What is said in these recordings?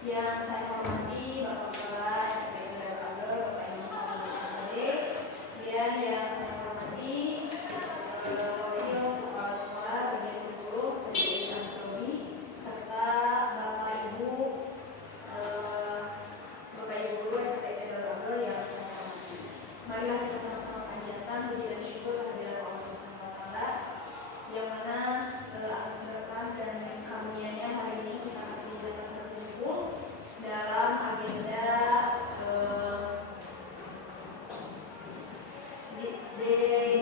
Yang saya hormati Bapak Kepala SPID Darul Agro, Bapak Ibu adik-adik, dan yang saya hormati Wakil Kepala Sekolah Bagian Guru SPID Antobi, serta Bapak Ibu Guru SPID Darul Agro yang saya hormati. Marilah kita sama-sama panjatkan puji dan syukur kehadirat Allah Subhanahu wa Ta'ala, yang mana atas berkah dan karunia-Nya hari ini kita masih dapat berkumpul dalam agenda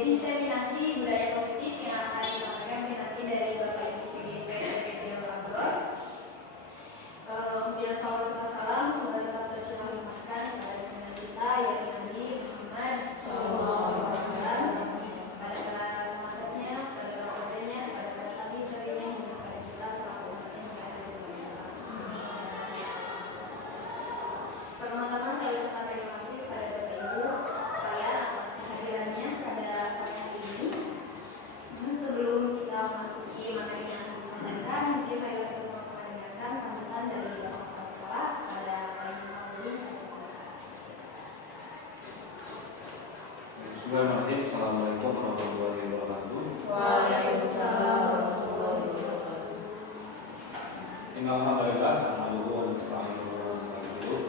diseminasi budaya positif yang akan disampaikan nanti dari Bapak Ibu CGP SPID Darul Agro. Kemudian salawat serta salam semoga tetap tercurah limpahkan kepada pimpinan kita yang Nabi Muhammad SAW, pada para sahabatnya, pada para keluarganya, pada para tabi'in hingga pada kita selaku umatnya hingga akhir zaman. Pertama-tama saya ucapkan terima kasih kepada Bapak Ibu sekalian atas kehadirannya pada sore hari ini. Sebelum kita memasuki materi yang akan disampaikan, mungkin mari kita sama-sama dengarkan sambutan dari Bapak Kepala Sekolah pada pagi hari ini. Bismillahirrahmanirrahim. Assalamualaikum warahmatullahi wabarakatuh. Waalaikumsalam warahmatullahi wabarakatuh. Innal hamdalillah nahmaduhu wa nasta'inuhu wa nastaghfiruh.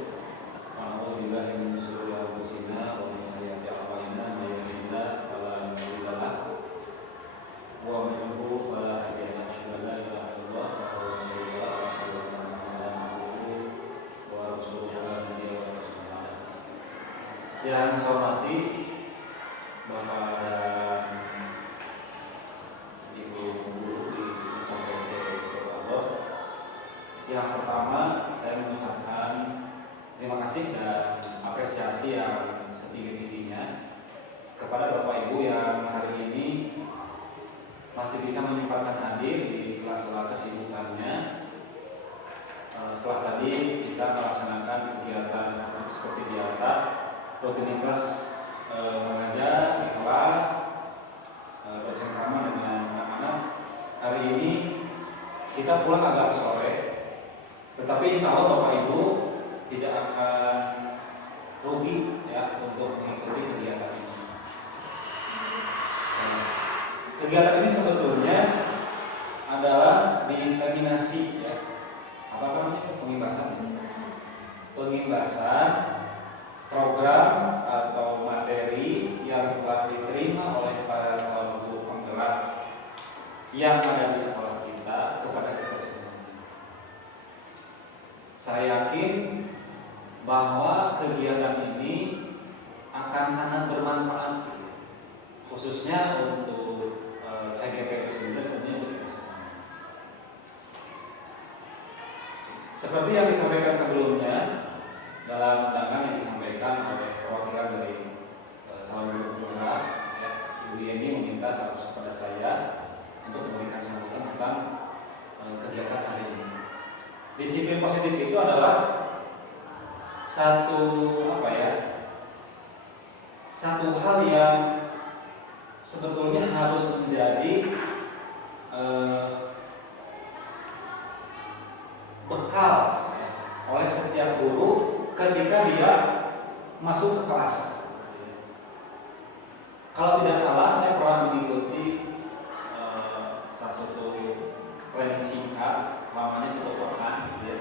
A'udzu billahi min syururi anfusina wa min sayyiati a'malina. May yahdihillahu fala mudilla lahu wa man yudlil fala hadiya lahu. Asyhadu an la ilaha illallah wa asyhadu anna Muhammadan abduhu wa rasuluhu la nabiyya wa rasulullah. Yang saya hormati Bapak dan Ibu guru di SPID Darul Agro. Yang pertama, saya mengucapkan terima kasih dan apresiasi yang setinggi-tingginya kepada Bapak Ibu yang hari ini masih bisa menyempatkan hadir di sela-sela kesibukannya. Setelah tadi kita melaksanakan kegiatan seperti biasa, rutinitas mengajar di kelas, bercengkrama dengan anak-anak. Hari ini kita pulang agak sore, tetapi insya Allah Bapak Ibu tidak akan rugi ya untuk mengikuti kegiatan ini. Kegiatan ini sebetulnya adalah diseminasi ya. Apa namanya? Pengimbasan program atau materi yang telah diterima oleh para calon guru penggerak yang ada di sekolah kita kepada kita semua. Saya yakin bahwa kegiatan ini akan sangat bermanfaat, khususnya untuk CGP itu sendiri, tentunya untuk kita semua. Seperti yang disampaikan sebelumnya dalam undangan yang disampaikan oleh perwakilan dari calon guru penggerak, ya, Ibu Yeni meminta kepada saya untuk memberikan sambutan tentang kegiatan hari ini. Disiplin positif itu adalah satu hal yang sebetulnya harus menjadi bekal ya, oleh setiap guru ketika dia masuk ke kelas. Kalau tidak salah, saya pernah mengikuti salah satu training singkat, namanya 1 pekan ya,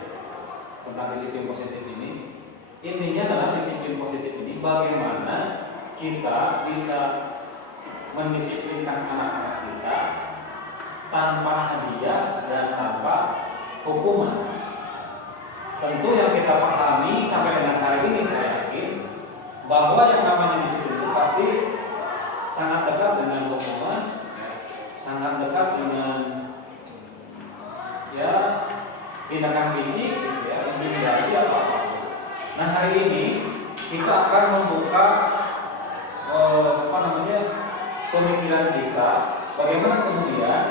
tentang disiplin positif ini. Intinya dalam disiplin positif ini bagaimana kita bisa mendisiplinkan anak-anak kita tanpa hadiah dan tanpa hukuman. Tentu yang kita pahami sampai dengan hari ini, saya yakin bahwa yang namanya disiplin itu pasti sangat dekat dengan hukuman, sangat dekat dengan ya tindakan fisik, ya, intimidasi atau apapun. Nah, hari ini kita akan membuka pemikiran kita bagaimana kemudian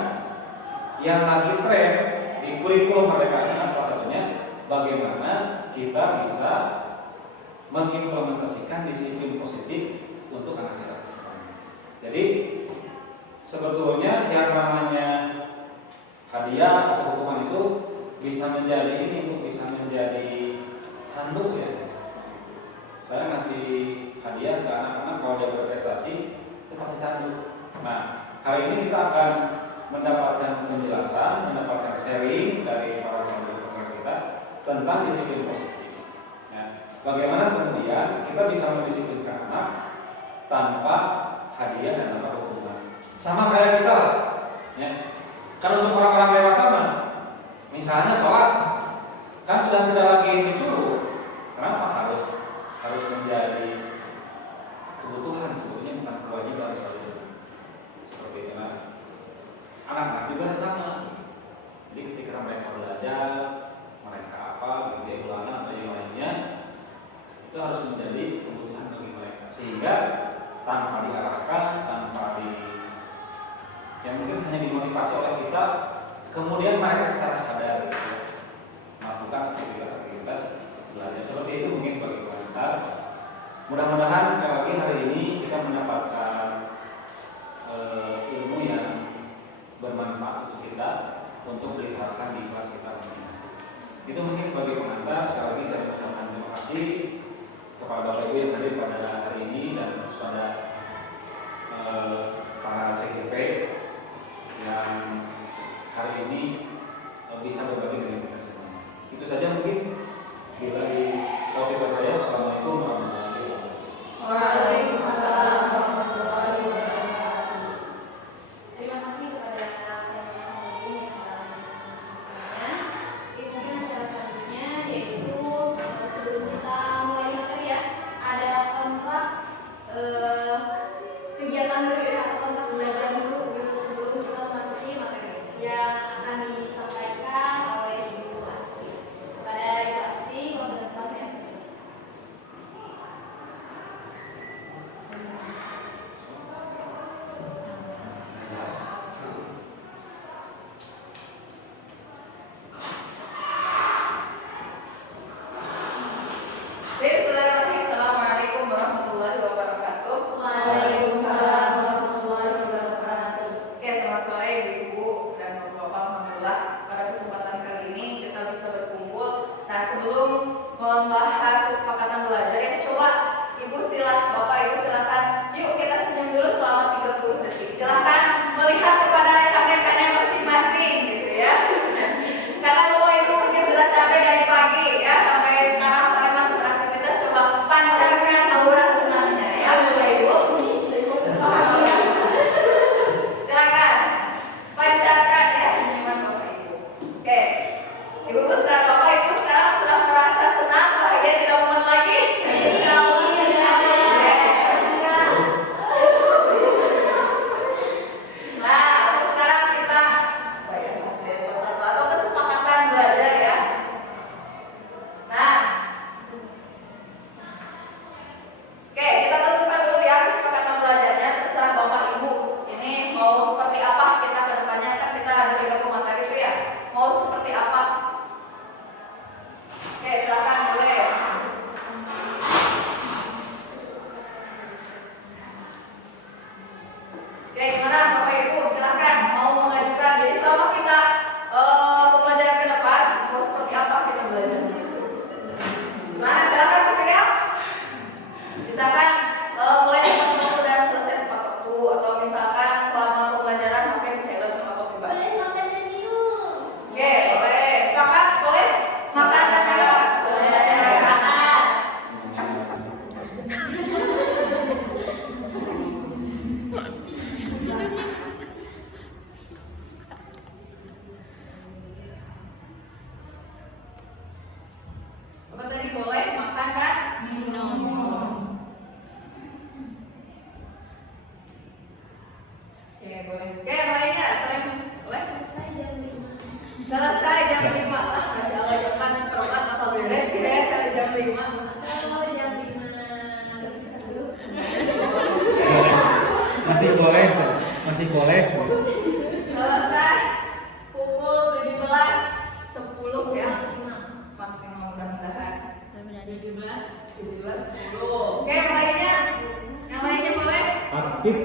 yang lagi tren di kurikulum Merdeka salah satunya bagaimana kita bisa mengimplementasikan disiplin positif untuk anak kita. Jadi sebetulnya yang namanya hadiah atau hukuman itu bisa menjadi ini Bu, bisa menjadi candu ya. Saya ngasih hadiah ke anak-anak kalau dia berprestasi itu pasti candu. Nah, hari ini kita akan mendapatkan penjelasan, mendapatkan sharing dari para pendengar kita tentang disiplin positif. Ya, bagaimana kemudian kita bisa mendisiplinkan anak tanpa hadiah dan tanpa hukuman. Sama kayak kita lah. Ya. Kan untuk orang-orang dewasa mah, misalnya sholat, kan sudah tidak lagi disuruh. Kenapa harus menjadi kebutuhan, sebetulnya bukan kewajiban seperti itu. Anak-anak juga sama. Jadi ketika mereka belajar, mereka apa, gitu, ulangan atau yang lainnya, itu harus menjadi kebutuhan bagi mereka. Sehingga tanpa diarahkan, tanpa yang mungkin hanya dimotivasi oleh kita, kemudian mereka secara sadar gitu, melakukan aktivitas belajar seperti itu mungkin bagi pengantar. Mudah-mudahan sekali lagi hari ini kita mendapatkan ilmu yang bermanfaat untuk kita untuk diterapkan di kelas kita masing-masing. Itu mungkin sebagai pengantar. Sekali lagi saya ucapkan terima kasih kepada Bapak Ibu yang hadir pada hari ini dan kepada para CGP yang hari ini bisa berbagi dengan kita semua. Itu saja mungkin. Bila taufiq wal hidayah. Assalamualaikum warahmatullahi wabarakatuh. Waalaikumsalam warahmatullahi wabarakatuh. Terima kasih kepada yang yang telah menyampaikannya. Mungkin acara selanjutnya yaitu sebelum kita mulai materi ya, ada kontrak kegiatan berbeda atau kontrak belajar dulu sebelum kita memasuki materi yang akan disampaikan oleh Ibu Asti. Kepada Ibu Asti, mohon berkenan saya kesini. Bismillahirrahmanirrahim. Assalamualaikum warahmatullahi wabarakatuh. Waalaikumsalam warahmatullahi wabarakatuh. Oke, selamat sore Ibu dan Bapak. Alhamdulillah pada kesempatan kali ini kita bisa berkumpul. Nah, sebelum membahas kesepakatan belajar ya, coba Ibu Bapak Ibu silakan yuk kita senyum dulu selama 30 detik. Silakan melihat kepada rekan-rekannya masing-masing gitu ya. Karena Bapak Ibu mungkin sudah capek dari pagi ya sampai sekarang sore masih beraktivitas, coba pancarkan aura senangnya ya Bapak Ibu. Silakan pancarkan ya senyuman Bapak Ibu. Oke, Ibu Bapak Ibu sekarang sudah merasa senang, bahagia, tidak mumet lagi. Insya Allah sudah. Nah, sekarang kita atau kesepakatan belajar ya. Nah, oke, kita tentukan dulu ya kesepakatan belajarnya. Terserah Bapak Ibu. Ini mau seperti apa kita ke depannya, kan kita ada 3 materi itu ya. Mau seperti apa? Oke, silakan boleh. Oke, gimana Bapak Ibu? Silakan mau mengajukan. Jadi selama kita pembelajaran ke depan, mau seperti apa kita belajarnya? Gimana? Silakan berkarya. Misalkan mulai tepat waktu dan selesai tepat waktu, atau misalkan selama pembelajaran pakai di silent atau bebas. Boleh makan dan minum. Oke, boleh. Sepakat? Boleh? Makan dan minum? Boleh. Makan. Apa tadi boleh? Makan kan? Minum. Oke, boleh. Oke, yang lainnya selain boleh? Selesai jam 5. Selesai jam 5. Masya Allah, jam 4:15 atau beres ya sampai jam 5. Kalau jam 5 nggak bisa dulu. Masih boleh. Selesai pukul 17.10 ya. Maksimal mudah-mudahan. 17.10. Oke, yang lainnya? Yang lainnya boleh? Aktif.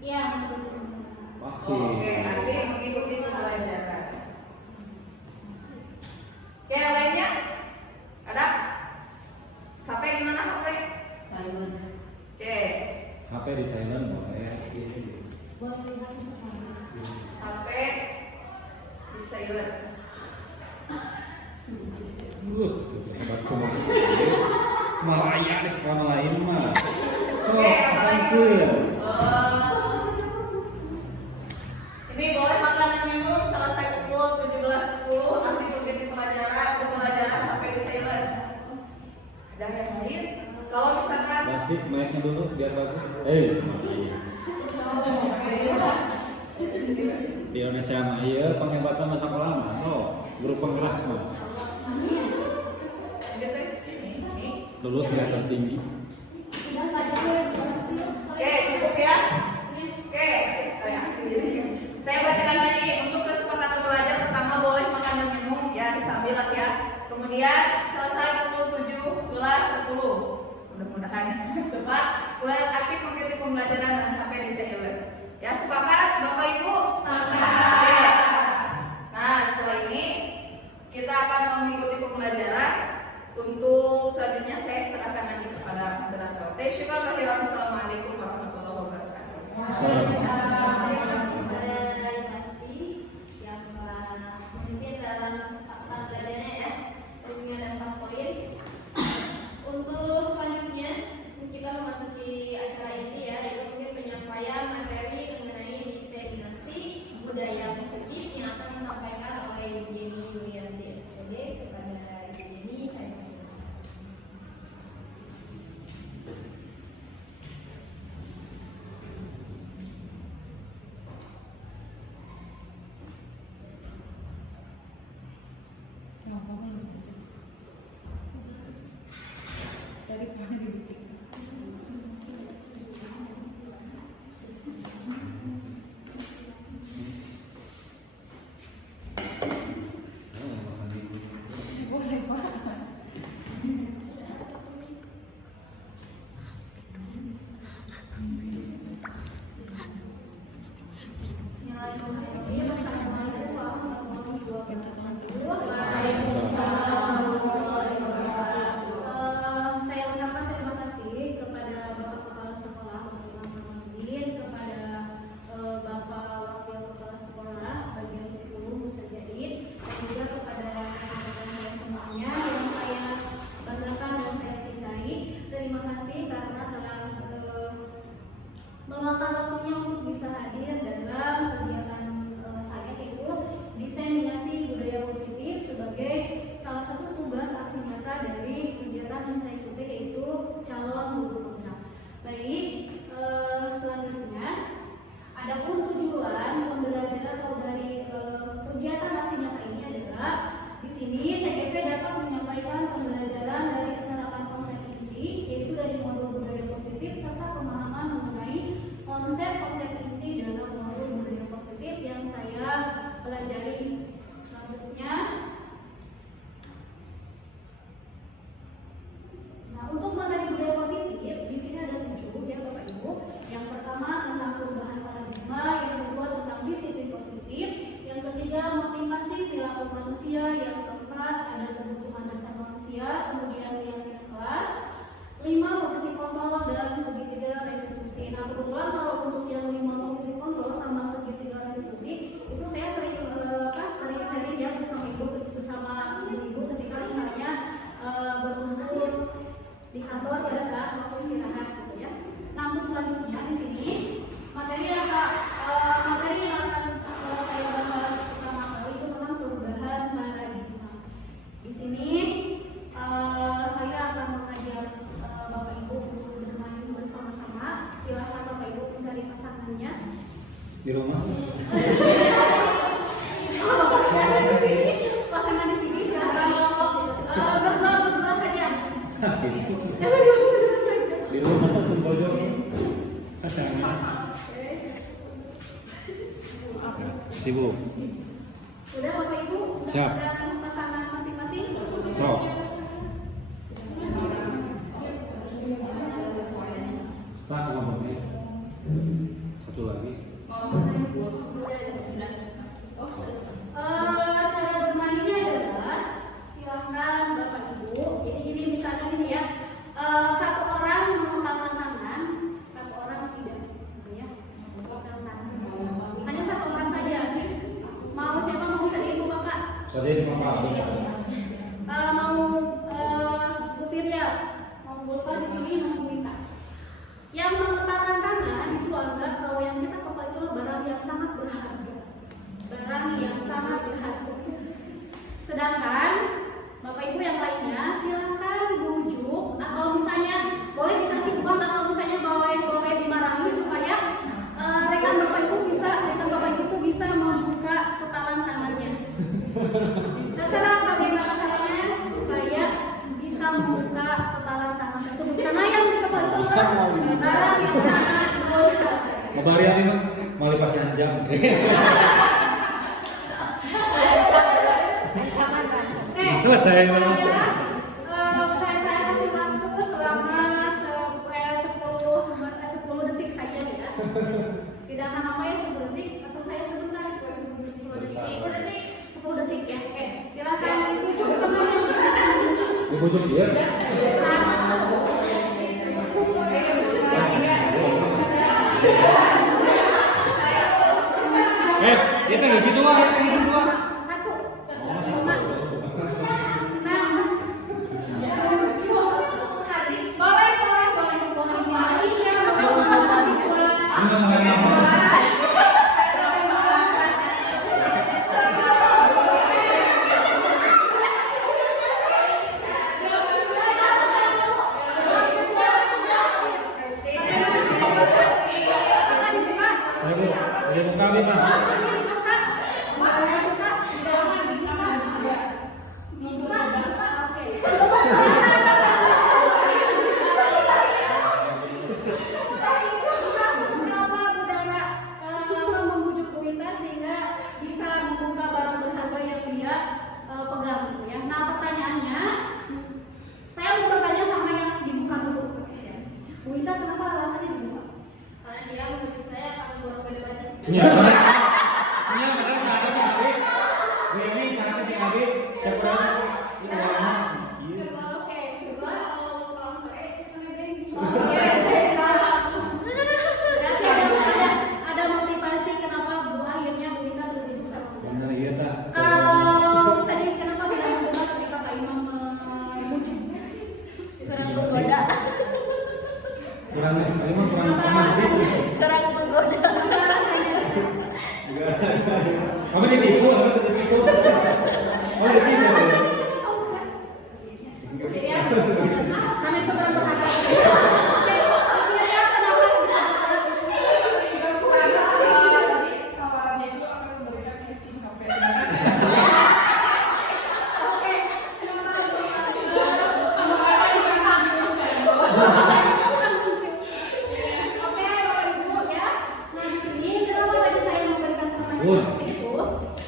Ya. Oke, nanti mengikuti pembelajaran. Sayur. Tuh hebat kamu. Malaya di sekolah lain mah. So, Oke, apa asal lagi? itu ya. Ini boleh makan dan minum selesai pukul 17.10 nanti begitu pembelajaran sampai di sayur. Ada yang lain? Kalau misalkan Basic mic-nya dulu biar bagus. Di Indonesia mah ieu penghebatan masa sekolah mah so guru penggerak mah lulus nggak tertinggi. Oke, cukup ya. Oke, saya bacakan lagi untuk kesepakatan belajar. Pertama boleh makan dan minum ya disambil ya. Kemudian selesai pukul 17.10. Mudah-mudahan tepat. Kemudian aktif mengikuti pembelajaran dan sampai di sayur. Ya sepakat Bapak Ibu? Sepakat. Nah setelah ini kita akan mengikuti pembelajaran. Untuk selanjutnya saya serahkan lagi kepada moderator. Assalamualaikum warahmatullahi wabarakatuh. Terima kasih kepada Yasti yang telah memimpin dalam kesempatan belajarnya ya. Tentunya ada 4 poin. Untuk selanjutnya kita memasuki acara ini ya, yaitu mungkin penyampaian materi mengenai diseminasi budaya positif yang akan disampaikan oleh Ibu Yeni Yulianti SPD. Kepada Ibu Yeni saya persilakan. Saya ucapkan terima kasih kepada Bapak Kepala Sekolah, Bapak Muhammadin, kepada Bapak Wakil Kepala Sekolah, bagian kurikulum Ustaz Jadid, dan juga kepada rekan-rekan saya semuanya yang saya banggakan dan saya cintai. Terima kasih karena telah meluangkan waktunya untuk bisa hadir dalam kegiatan saya yaitu diseminasi budaya positif sebagai salah satu tugas aksi nyata dari kegiatan yang saya ikuti yaitu calon guru penggerak. Baik, selanjutnya adapun tujuan pembelajaran atau dari kegiatan aksi nyata ini adalah di sini CGP dapat menyampaikan pembelajaran dari penerapan konsep inti yaitu dari modul budaya positif serta pemahaman mengenai konsep-konsep inti dalam modul budaya positif yang saya pelajari. Selanjutnya, nah untuk materi budaya positif di sini ada 7 ya Bapak Ibu. Yang pertama tentang perubahan paradigma, yang kedua tentang disiplin positif, yang ketiga motivasi perilaku manusia, yang keempat ada kebutuhan dasar manusia, kemudian yang kelas 5 posisi kontrol dan segitiga retribusi. Nah kebetulan kalau untuk yang 5 posisi kontrol sama segitiga retribusi itu saya sering sharing ya bersama ibu ketika misalnya berkumpul di kantor pada saat waktu istirahat gitu ya. Nah untuk selanjutnya di sini materi yang akan saya bahas pertama kali itu tentang perubahan paradigma. Di sini saya akan mengajak Bapak Ibu untuk bermain bersama-sama. Silakan Bapak Ibu mencari pasangannya Di rumah. Pasangan di sini silakan berdua saja. Di rumah tuh pojok. Pasangan. Sibuk. Sudah Bapak Ibu? Siap. Dan pasangan masing-masing? So. Pas ngomongnya. Satu lagi. Cara bermainnya adalah silahkan Bapak Ibu. Jadi gini misalkan ini ya, satu orang mengangkat tangan, satu orang tidak, gitu ya. Hanya satu orang saja. Mau siapa mau bisa dihitung Saya mau apa? Mau Bu Firya, mau Bulfa di sini, mau Wita. Yang mengepalkan tangan itu anggap kalau yang kita kepal itu barang yang sangat berharga, barang yang sangat berharga. Sedangkan Bapak Ibu yang lainnya silakan bujuk atau misalnya boleh dikasih uang atau misalnya boleh dimarahi supaya rekan Bapak Ibu itu bisa membuka kepalan tangannya. Terserah bagaimana caranya supaya bisa membuka kepalan tangan tersebut. Karena yang di kepala itu barang yang sangat berharga. Mabari ali mah, mali pas yang jam. Selesai. Saya kasih waktu selama 10 detik saja ya. Tidak akan lama ya 10 detik atau saya sebentar 10 detik ya. Oke, silakan Ibu coba temannya. Dibujuk dia. Itu hiji dua. Satu. Lima. Saya mau kawin mah. Membujuk Bu Wita sehingga bisa membuka barang berharga yang dia pegang gitu ya. Nah pertanyaannya, saya mau bertanya sama yang dibuka dulu. Bu Wita, kenapa alasannya dibuka? Karena dia membujuk saya akan membuat kedepannya. Iya, padahal saatnya dikawin. Bu ini saatnya dikawin. Siapa? Oke, kedua. Kalau sore sistemnya beda. Ada motivasi kenapa akhirnya Bu Wita berbujuk sama Bu Wita. Benar iya tak. Kalau tadi kenapa tidak membuka ketika Pak Imam membujuk? Kurang berbeda. Kurang romantis. Kurang menggoda. Kamu ditipu. Oh ditipu. Karena itu sangat berharga.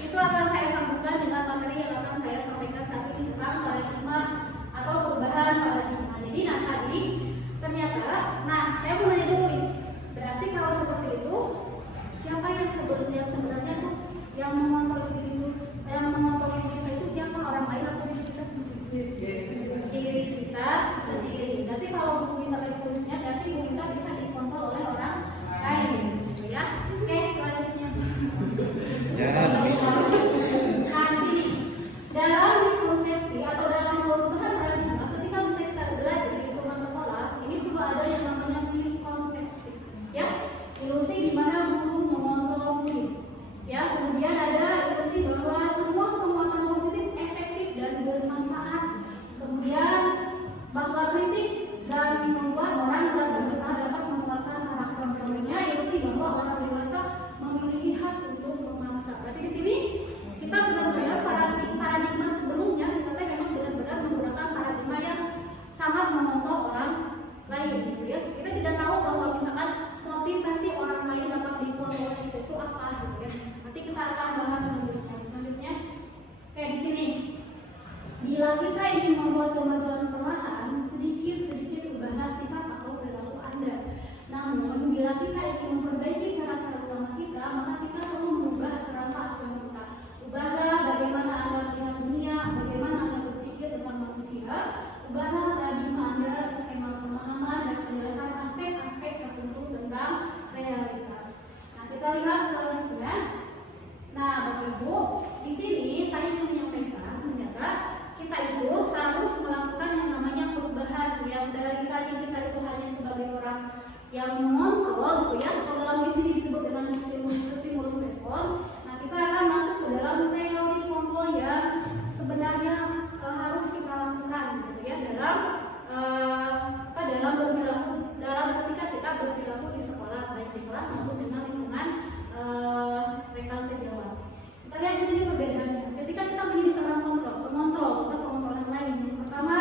Itu akan saya sambungkan dengan materi yang akan saya sampaikan saat ini tentang paradigma atau perubahan paradigma. Jadi tadi ternyata, saya mau nanya dulu nih. Berarti kalau seperti itu, siapa yang sebenarnya tuh yang mengontrol diri itu, yang mengontrol diri kita itu siapa? Orang lain atau diri kita sendiri? Diri kita sendiri. Berarti kalau Bu Wita tadi tulisnya, berarti Bu Wita bisa dikontrol oleh orang lain, gitu ya? Oke, selanjutnya. Nah, di sini dalam miskonsepsi atau dalam perubahan paradigma, ketika misalnya kita belajar di lingkungan sekolah, ini suka ada yang namanya miskonsepsi, ya, ilusi di mana guru mengontrol murid, ya, kemudian ada ilusi bahwa semua penguatan positif efektif dan bermanfaat, kemudian bahwa kritik dan membuat orang merasa besar dapat menguatkan karakter, sebenarnya ilusi bahwa orang dewasa memiliki hak untuk memaksa. Berarti di sini kita benar-benar paradigma sebelumnya kita memang benar-benar menggunakan paradigma yang sangat mengontrol orang lain, gitu ya. Kita tidak tahu bahwa misalkan motivasi orang lain dapat dikontrol oleh kita itu apa, gitu ya. Nanti kita akan bahas selanjutnya. Kayak di sini, bila kita ingin membuat kemajuan perlahan, sedikit ubahlah sifat atau perilaku Anda. Namun, bila kita ingin memperbaiki cara-cara utama kita, maka kita perlu mengubah kerangka acuan kita. Ubahlah bagaimana Anda melihat dunia, bagaimana Anda berpikir tentang manusia. Ubahlah paradigma Anda, skema pemahaman dan penjelasan aspek-aspek tertentu tentang realitas. Nah, kita lihat selanjutnya. Nah, Bapak Ibu, di sini saya ingin menyampaikan yang mengontrol gitu ya, atau dalam di sini disebut dengan stimulus respon. Nah, kita akan masuk ke dalam teori kontrol yang sebenarnya harus kita lakukan gitu ya dalam dalam ketika kita berperilaku di sekolah, baik di kelas maupun dengan lingkungan rekan sejawat. Kita lihat di sini perbedaannya. Ketika kita menjadi seorang pengontrol untuk pengontrol yang lain, yang pertama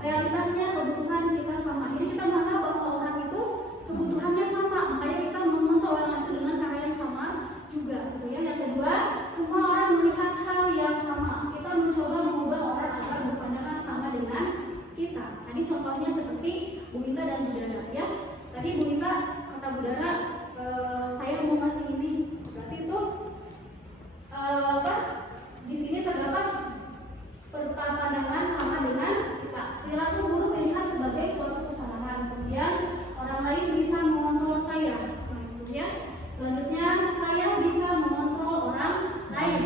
realitasnya kebutuhan kita sama. Ini kita menganggap bahwa orang itu kebutuhannya sama, makanya kita mengontrol orang itu dengan cara yang sama juga, gitu ya. Yang kedua, semua orang melihat hal yang sama. Kita mencoba mengubah orang agar berpandangan sama dengan kita. Tadi contohnya seperti Bu Minta dan Bu Dara ya. Tadi Bu Minta kata Bu Dara, saya mau kasih ini. Berarti itu di sini terdapat pandangan sama dengan kita. Perilaku buruk dilihat sebagai suatu kesalahan. Kemudian orang lain bisa mengontrol saya. Nah, kemudian selanjutnya saya bisa mengontrol orang lain.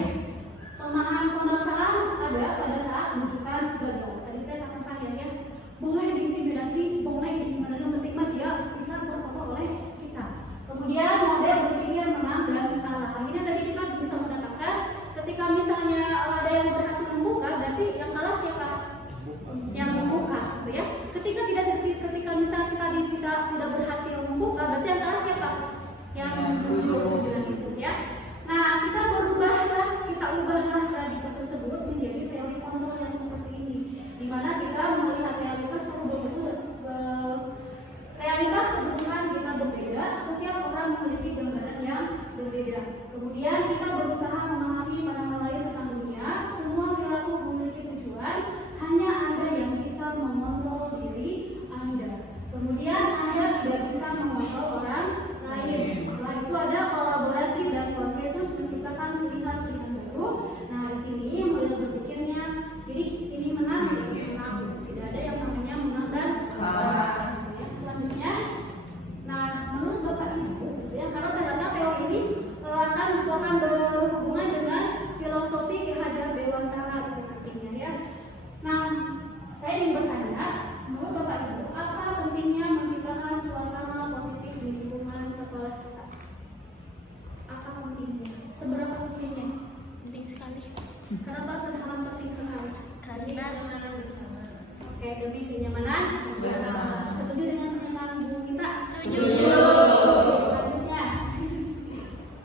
Pemahaman pemaksaan ada pada saat bujukan gagal. Tadi saya kata saya ya, boleh diintimidasi, boleh digimana penting mah dia bisa terkontrol oleh kita. Kemudian model berpikir menang dan kalah. Akhirnya tadi kita bisa mendapatkan ketika misalnya ada yang berhasil membuka, berarti yang kalah siapa? Yang membuka, gitu ya. Ketika misalnya kita tidak berhasil membuka, berarti yang kalah siapa? Yang membujuk, gitu ya. Nah, kita ubahlah radikal tersebut menjadi teori kontrol yang seperti ini, di mana kita melihat realitas kebutuhan kita berbeda, setiap orang memiliki gambaran yang berbeda. Kemudian kita berusaha memahami pandangan lain tentang dunia. Semua perilaku memiliki tujuan, hanya Anda yang bisa mengontrol diri Anda. Kemudian Anda tidak bisa mengontrol orang lain. Setelah itu ada kolaborasi dan konsensus menciptakan pilihan-pilihan baru. Nah, di sini model berpikirnya, jadi ini menang, ini menang. Tidak ada yang namanya menang dan kalah. Selanjutnya, nah menurut Bapak Ibu, ya, karena ternyata teori ini akan berhubungan dengan filosofi kehadiran dewantara itu artinya ya. Nah, saya ingin bertanya, menurut Bapak Ibu, apa pentingnya menciptakan suasana positif di lingkungan sekolah kita? Apa pentingnya? Seberapa pentingnya? Penting sekali. Kenapa sangat penting sekali? Karena kenyamanan bersama. Oke, demi kenyamanan bersama. Setuju dengan pernyataan Bu Minta? Setuju. Selanjutnya,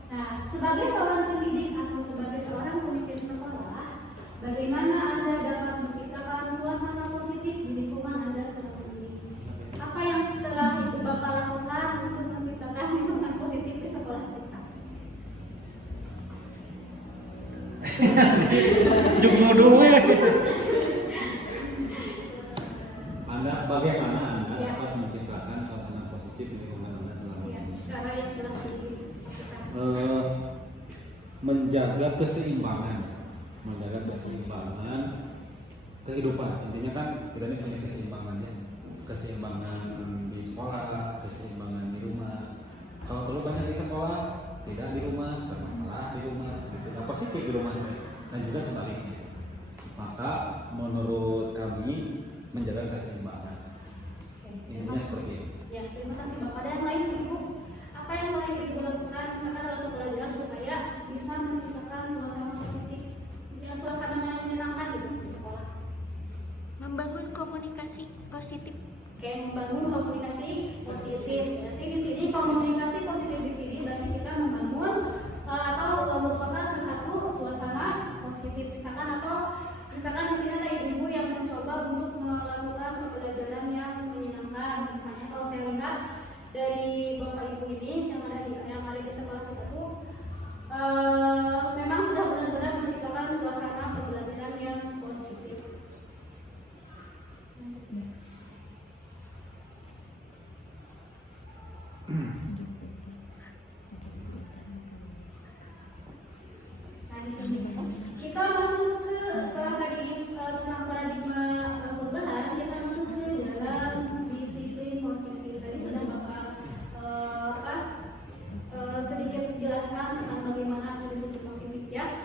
nah, sebagai seorang pendidik atau sebagai seorang pemimpin sekolah, bagaimana Anda dapat menciptakan suasana positif di lingkungan Anda seperti ini? Apa yang telah Ibu Bapak lakukan untuk menciptakan lingkungan positif di sekolah kita? Jumlah duwe. Bagaimana Anda Ya. dapat menciptakan suasana positif di lingkungan Anda selama Ya, ini? cara yang telah dilakukan. Menjaga keseimbangan kehidupan. Intinya kan kita ini punya keseimbangannya, keseimbangan di sekolah, keseimbangan di rumah. Kalau terlalu banyak di sekolah, tidak di rumah, bermasalah di rumah, tidak positif di rumah, dan juga sebaliknya. Maka menurut kami menjaga keseimbangan. Intinya seperti itu. Ya, terima kasih Bapak. Dan yang lain Ibu, apa yang telah Ibu lakukan misalkan dalam pembelajaran supaya bisa menciptakan suasana positif, ya, suasana yang menyenangkan gitu di sekolah? Membangun komunikasi positif. Oke, membangun komunikasi positif. Jadi di sini komunikasi positif di sini berarti kita membangun atau merupakan sesuatu suasana positif. Misalkan di sini ada ibu-ibu yang mencoba untuk melakukan pembelajaran yang menyenangkan. Misalnya kalau saya lihat dari Bapak Ibu ini yang ada di sekolah kita tuh memang sudah benar-benar menciptakan suasana pembelajaran yang positif. Nah, di sini kita masuk ke setelah tadi tentang paradigma perubahan, kita masuk ke dalam disiplin positif. Tadi sudah Bapak sedikit jelaskan tentang bagaimana disiplin positif ya.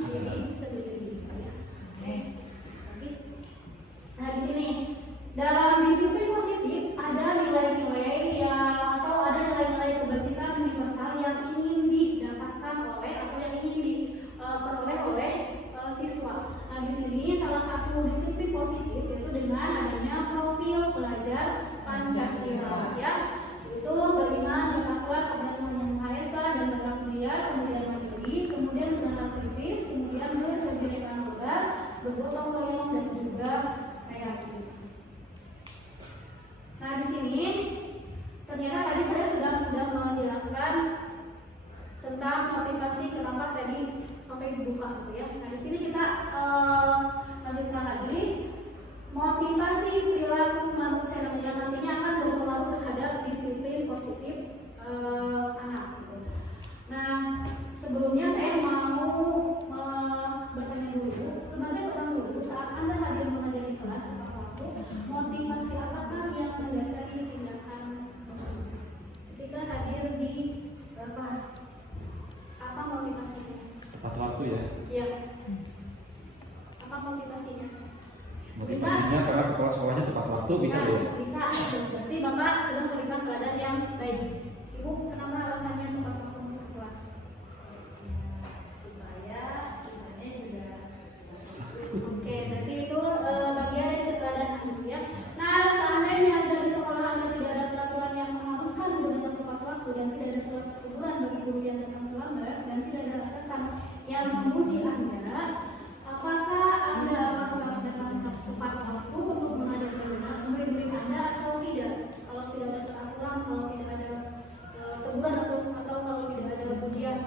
diri sendiri. Ya. Oke. Nah di sini dalam disiplin positif ada nilai-nilai yang atau ada nilai-nilai kebajikan universal yang ingin didapatkan oleh atau yang ingin diperoleh oleh siswa. Nah di sini salah satu disiplin positif yaitu dengan adanya profil pelajar Pancasila, ya, itu beriman, bertakwa kepada Tuhan Yang Maha Esa dan berhak mulia, kemudian mandiri, kemudian berhak kritis, kemudian berkebinekaan tunggal, bergotong royong dan juga kreatif. Nah di sini ternyata tadi saya sudah menjelaskan tentang motivasi kenapa tadi sampai dibuka gitu ya. Nah di sini kita lanjutkan lagi motivasi perilaku manusia yang nantinya akan berpengaruh terhadap disiplin positif anak. Gitu. Nah sebelumnya saya mau bertanya dulu sebagai seorang guru saat Anda hadir mengajar di kelas atau waktu motivasi apakah yang mendasari tindakan ketika hadir di kelas? Apa motivasinya? Tepat waktu ya. Iya. Apa motivasinya? Motivasinya karena kepala sekolahnya tepat waktu bisa ya, dong. bisa. Berarti Bapak sedang memberikan keadaan yang baik. Ibu, kenapa alasannya tepat waktu untuk kelas? Supaya siswanya juga Oke, berarti itu bagian dari keadaan gitu ya. Nah, seandainya dari sekolah Anda tidak ada peraturan yang mengharuskan guru datang tepat waktu dan tidak ada surat teguran bagi guru yang datang terlambat dan tidak ada atasan yang memuji Anda, apakah Anda akan datang tepat waktu untuk mengajar murid-murid Anda atau tidak? Kalau tidak ada peraturan, kalau tidak ada teguran atau kalau tidak ada pujian,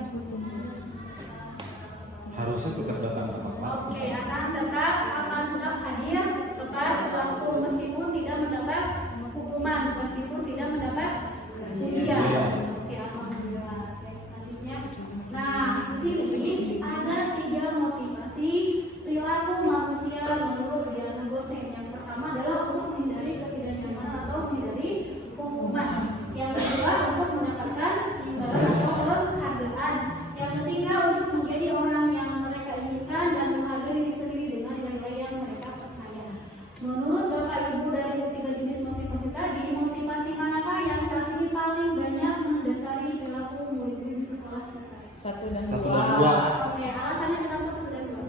Harusnya tetap datang tepat waktu. oke, akan tetap hadir tepat waktu meskipun tidak mendapat hukuman, meskipun tidak mendapat pujian. Oke, alhamdulillah. Baik, selanjutnya. Nah, di sini ada 3 motivasi perilaku manusia menurut Diana Gosen. Yang pertama adalah untuk menghindari ketidaknyamanan atau menghindari hukuman. Yang kedua untuk mendapatkan imbalan atau penghargaan. Yang ketiga untuk menjadi orang yang mereka inginkan dan menghargai diri sendiri dengan nilai-nilai yang mereka percaya. Menurut Bapak Ibu dari ketiga jenis motivasi tadi, motivasi manakah yang saat ini paling banyak mendasari perilaku murid-murid di sekolah kita? satu dan Satu dua. dan dua. Oke, alasannya kenapa 1 dan 2?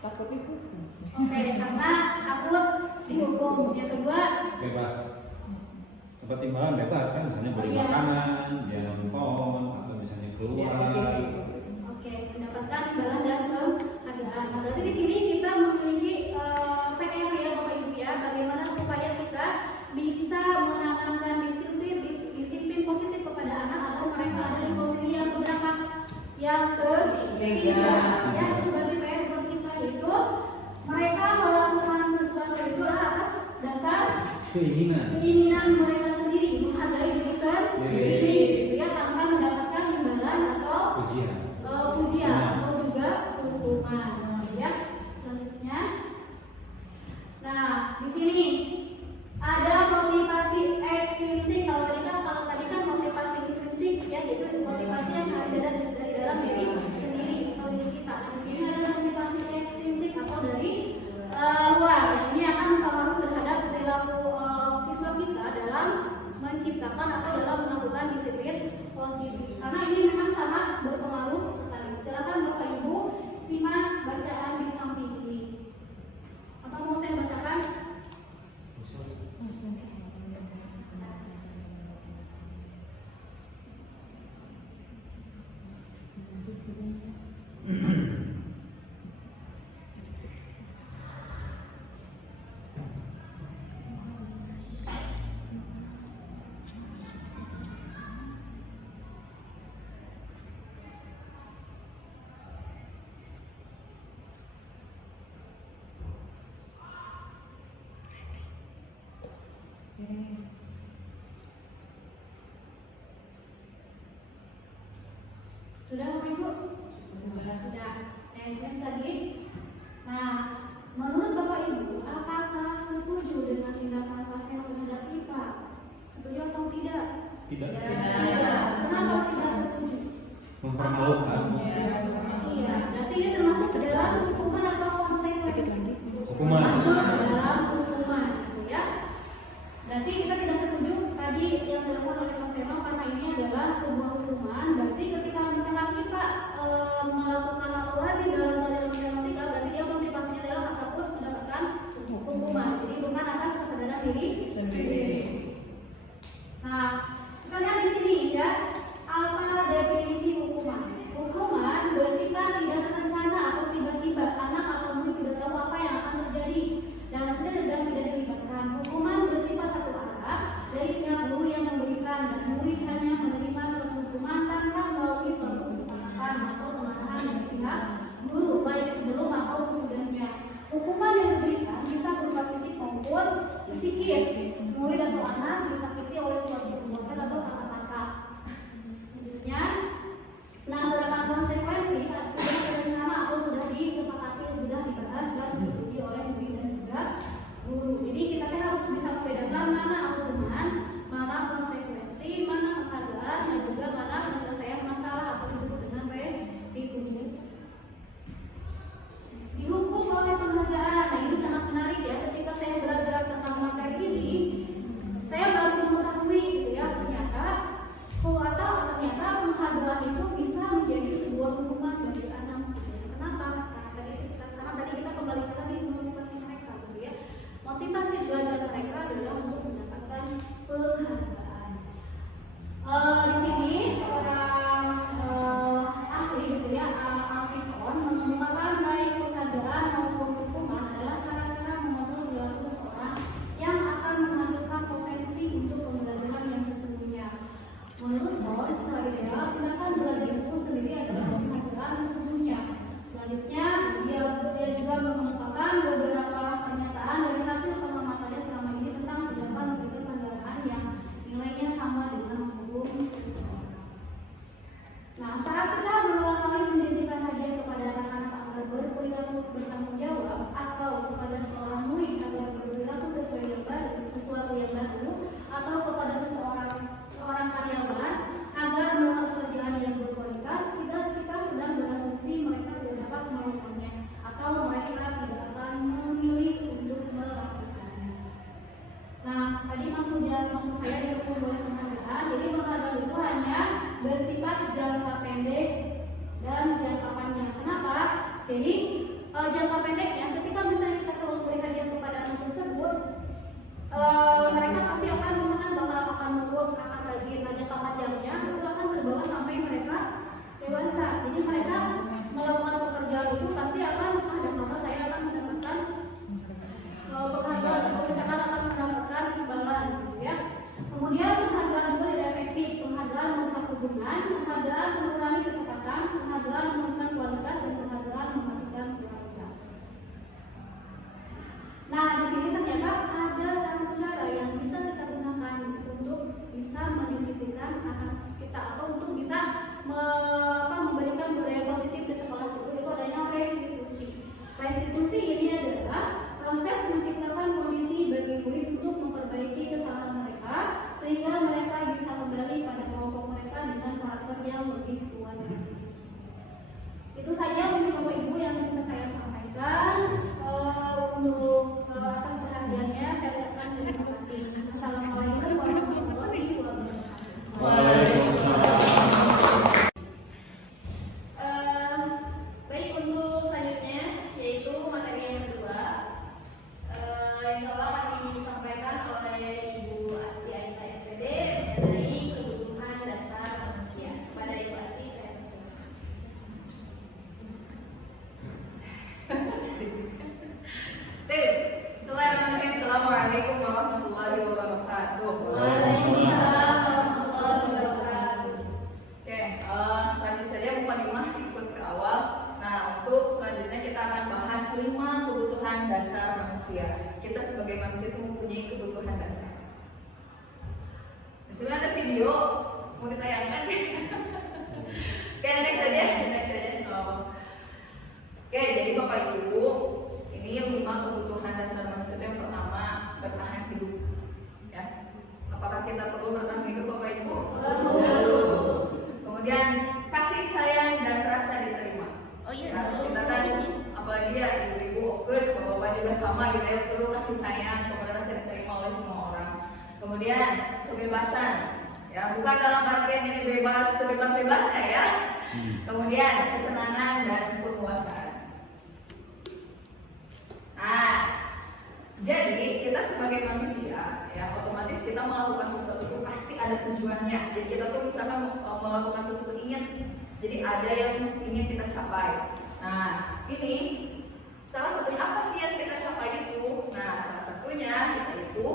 Takut dihukum. Oke, karena takut dihukum. Yang kedua, Bebas. Tempat timbangan bebas kan, misalnya beli Iya. makanan, dia nonton, atau misalnya Biar keluar. positif. oke, mendapatkan imbalan dan penghargaan. Nah, berarti di sini kita memiliki PR ya Bapak Ibu ya, bagaimana supaya kita bisa menanamkan disiplin positif kepada anak agar mereka ada di posisi yang keberapa? Yang ketiga. Ya, itu berarti PR buat kita itu mereka melakukan sesuatu itu atas dasar keinginan mereka sendiri, menghargai diri sendiri, gitu ya, tanpa mendapatkan imbalan atau pujian atau juga hukuman, ya. Selanjutnya, nah di sini ada motivasi ekstrinsik. Kalau tadi kan motivasi intrinsik, ya, yaitu motivasi yang ada dari dalam diri sendiri atau diri kita. Nah, di sini ada motivasi ekstrinsik atau dari luar. Yang ini akan mempengaruhi terhadap perilaku siswa kita dalam menciptakan atau dalam melakukan disiplin positif. Karena ini memang sangat berpengaruh sekali. Silakan Bapak Ibu simak bacaan di samping ini. Atau mau saya bacakan? Sudah Bapak Ibu? Sudah. Next lagi. Nah, menurut Bapak Ibu, apakah setuju dengan tindakan pasien terhadap IPA? Setuju atau tidak? Tidak. Tidak. Kenapa tidak setuju? Mempermalukan. Iya, dan Berarti ini termasuk ke dalam hukuman atau konsekuensi? Hukuman. Masuk ke dalam hukuman, gitu ya. Berarti kita tidak setuju tadi yang dilakukan oleh Mas Eno karena ini adalah sebuah hukuman. Berarti ketika misalkan kita melakukan atau rajin dalam pelajaran matematika, berarti dia motivasinya adalah ataupun mendapatkan hukuman. Jadi bukan atas kesadaran diri sendiri. Nah, kita lihat di sini ya, apa definisi hukuman? Hukuman bersifat tidak terencana atau tiba-tiba anak atau murid tidak tahu apa yang akan terjadi dan tidak dilibatkan. Hukuman bersifat satu arah dari pihak guru yang memberikan dan murid hanya menerima suatu hukuman tanpa melalui suatu kesepakatan atau pengarahan dari pihak guru baik sebelum atau sesudahnya. Hukuman yang diberikan bisa berupa fisik maupun psikis. Murid atau anak disakiti oleh suatu perbuatan atau kata-kata. Selanjutnya, nah sedangkan konsekuensi sudah direncana atau sudah disepakati, sudah dibahas dan disetujui oleh murid dan juga guru. Jadi kita harus bisa membedakan mana hukuman, mana konsekuensi, mana penghargaan dan juga mana penyelesaian masalah atau disebut dengan restitusi. Dihukum oleh penghargaan. Nah ini sangat menarik ya. Ketika saya belajar tentang materi ini, saya baru mengetahui gitu ya ternyata penghargaan itu bisa menjadi sebuah hukuman bagi anak. Gitu ya. Kenapa? Karena tadi kita kembali lagi ke motivasi mereka, gitu ya. Motivasi belajar mereka adalah untuk mendapatkan penghargaan. Di sini seorang ahli gitu ya, Alfison mengemukakan baik penghargaan maupun hukuman adalah cara-cara mengontrol perilaku seseorang yang akan menghasilkan potensi untuk pembelajaran yang sesungguhnya. Menurut Paul, secara ideal tindakan belajar itu sendiri adalah penghargaan sesungguhnya. Selanjutnya, dia juga mengemukakan beberapa pernyataan dari hasil pengamatannya selama ini tentang tindakan memberikan penghargaan yang nilainya sama dengan menghukum seseorang. Nah, saat kita berulang kali menjanjikan hadiah kepada anak-anak agar berperilaku bertanggung jawab atau kepada seorang murid agar berperilaku sesuatu yang baru atau kepada seorang karyawan agar melakukan pekerjaan yang berkualitas, kita sedang berasumsi mereka tidak dapat melakukannya atau mereka tidak akan memilih untuk melakukannya. Nah, tadi maksud saya dihukum oleh penghargaan. Jadi penghargaan itu hanya bersifat jangka pendek dan jangka panjang. Kenapa? Jadi jangka pendeknya ketika misalnya kita selalu memberi hadiah kepada anak tersebut, mereka pasti akan misalkan akan menurut, akan rajin. Nah, jangka panjangnya itu akan terbawa sampai mereka dewasa. Jadi mereka melakukan pekerjaan itu pasti akan ada mama saya akan mendapatkan penghargaan atau misalkan akan mendapatkan imbalan, gitu ya. Kemudian penghargaan juga tidak efektif. Penghargaan merusak hubungan, penghargaan mengurangi kecepatan, penghargaan menurunkan kualitas dan penghargaan mematikan kualitas. Nah, di sini ternyata ada satu cara yang bisa kita gunakan untuk bisa mendisiplinkan anak kita atau untuk bisa memberikan budaya positif di sekolah itu adanya restitusi. Restitusi ini adalah proses menciptakan kondisi bagi murid untuk memperbaiki kesalahan mereka sehingga mereka bisa kembali pada kelompok mereka dengan karakter yang lebih kuat. Itu saja mungkin Bapak Ibu yang bisa saya sampaikan. Untuk atas perhatiannya saya ucapkan terima kasih. Assalamualaikum warahmatullahi wabarakatuh. Baik, untuk selanjutnya yaitu materi yang kedua, insya Allah akan disampaikan oleh Ibu Asti Aisyah SPD dari kebutuhan dasar manusia. Kepada Ibu Asti saya persilakan. Assalamualaikum warahmatullahi wabarakatuh. Waalaikumsalam warahmatullahi wabarakatuh. Oke, lanjut saja mukadimah ikut ke awal. Nah, untuk selanjutnya kita akan bahas 5 kebutuhan dasar manusia. Kita sebagai manusia itu mempunyai kebutuhan dasar. Sebenarnya ada video mau ditayangkan. Oke, next saja. Oke, jadi Bapak Ibu, ini 5 kebutuhan dasar manusia. Yang pertama, bertahan hidup. Ya, apakah kita perlu bertahan hidup, Bapak Ibu? Perlu. Kemudian kasih sayang dan rasa diterima. Oh iya. Ya, kepada dia, ibu-ibu fokus, bapak-bapak juga sama gitu ya, perlu kasih sayang kepada rasa diterima oleh semua orang. Kemudian kebebasan, ya bukan dalam artian ini bebas sebebas-bebasnya ya. Kemudian kesenangan dan kepuasan. Nah, jadi kita sebagai manusia ya otomatis kita melakukan sesuatu itu pasti ada tujuannya. Jadi kita tuh misalkan melakukan sesuatu jadi ada yang ingin kita capai. Nah, ini salah satunya apa sih yang kita capai itu? Nah, salah satunya itu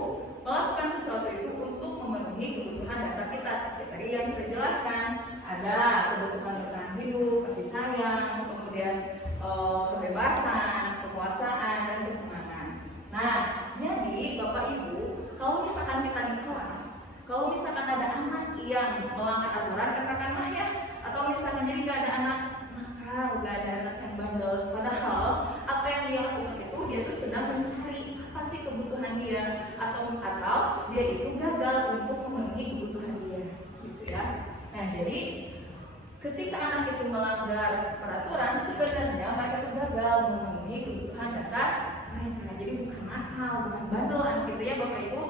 melakukan sesuatu itu untuk memenuhi kebutuhan dasar kita. Ya, tadi yang sudah jelaskan ada kebutuhan bertahan hidup, kasih sayang, kemudian kebebasan, kekuasaan dan kesenangan. Nah, jadi Bapak Ibu, kalau misalkan kita di kelas, kalau misalkan ada anak yang melanggar aturan, katakanlah ya, atau misalnya jadi gak ada anak nakal, gak ada anak yang bandel, padahal apa yang dia lakukan itu dia tuh sedang mencari apa sih kebutuhan dia, atau dia itu gagal untuk memenuhi kebutuhan dia, gitu ya. Nah, jadi ketika anak itu melanggar peraturan, sebenarnya mereka itu gagal memenuhi kebutuhan dasar mereka. Jadi bukan nakal, bukan bandel anak itu ya Bapak Ibu.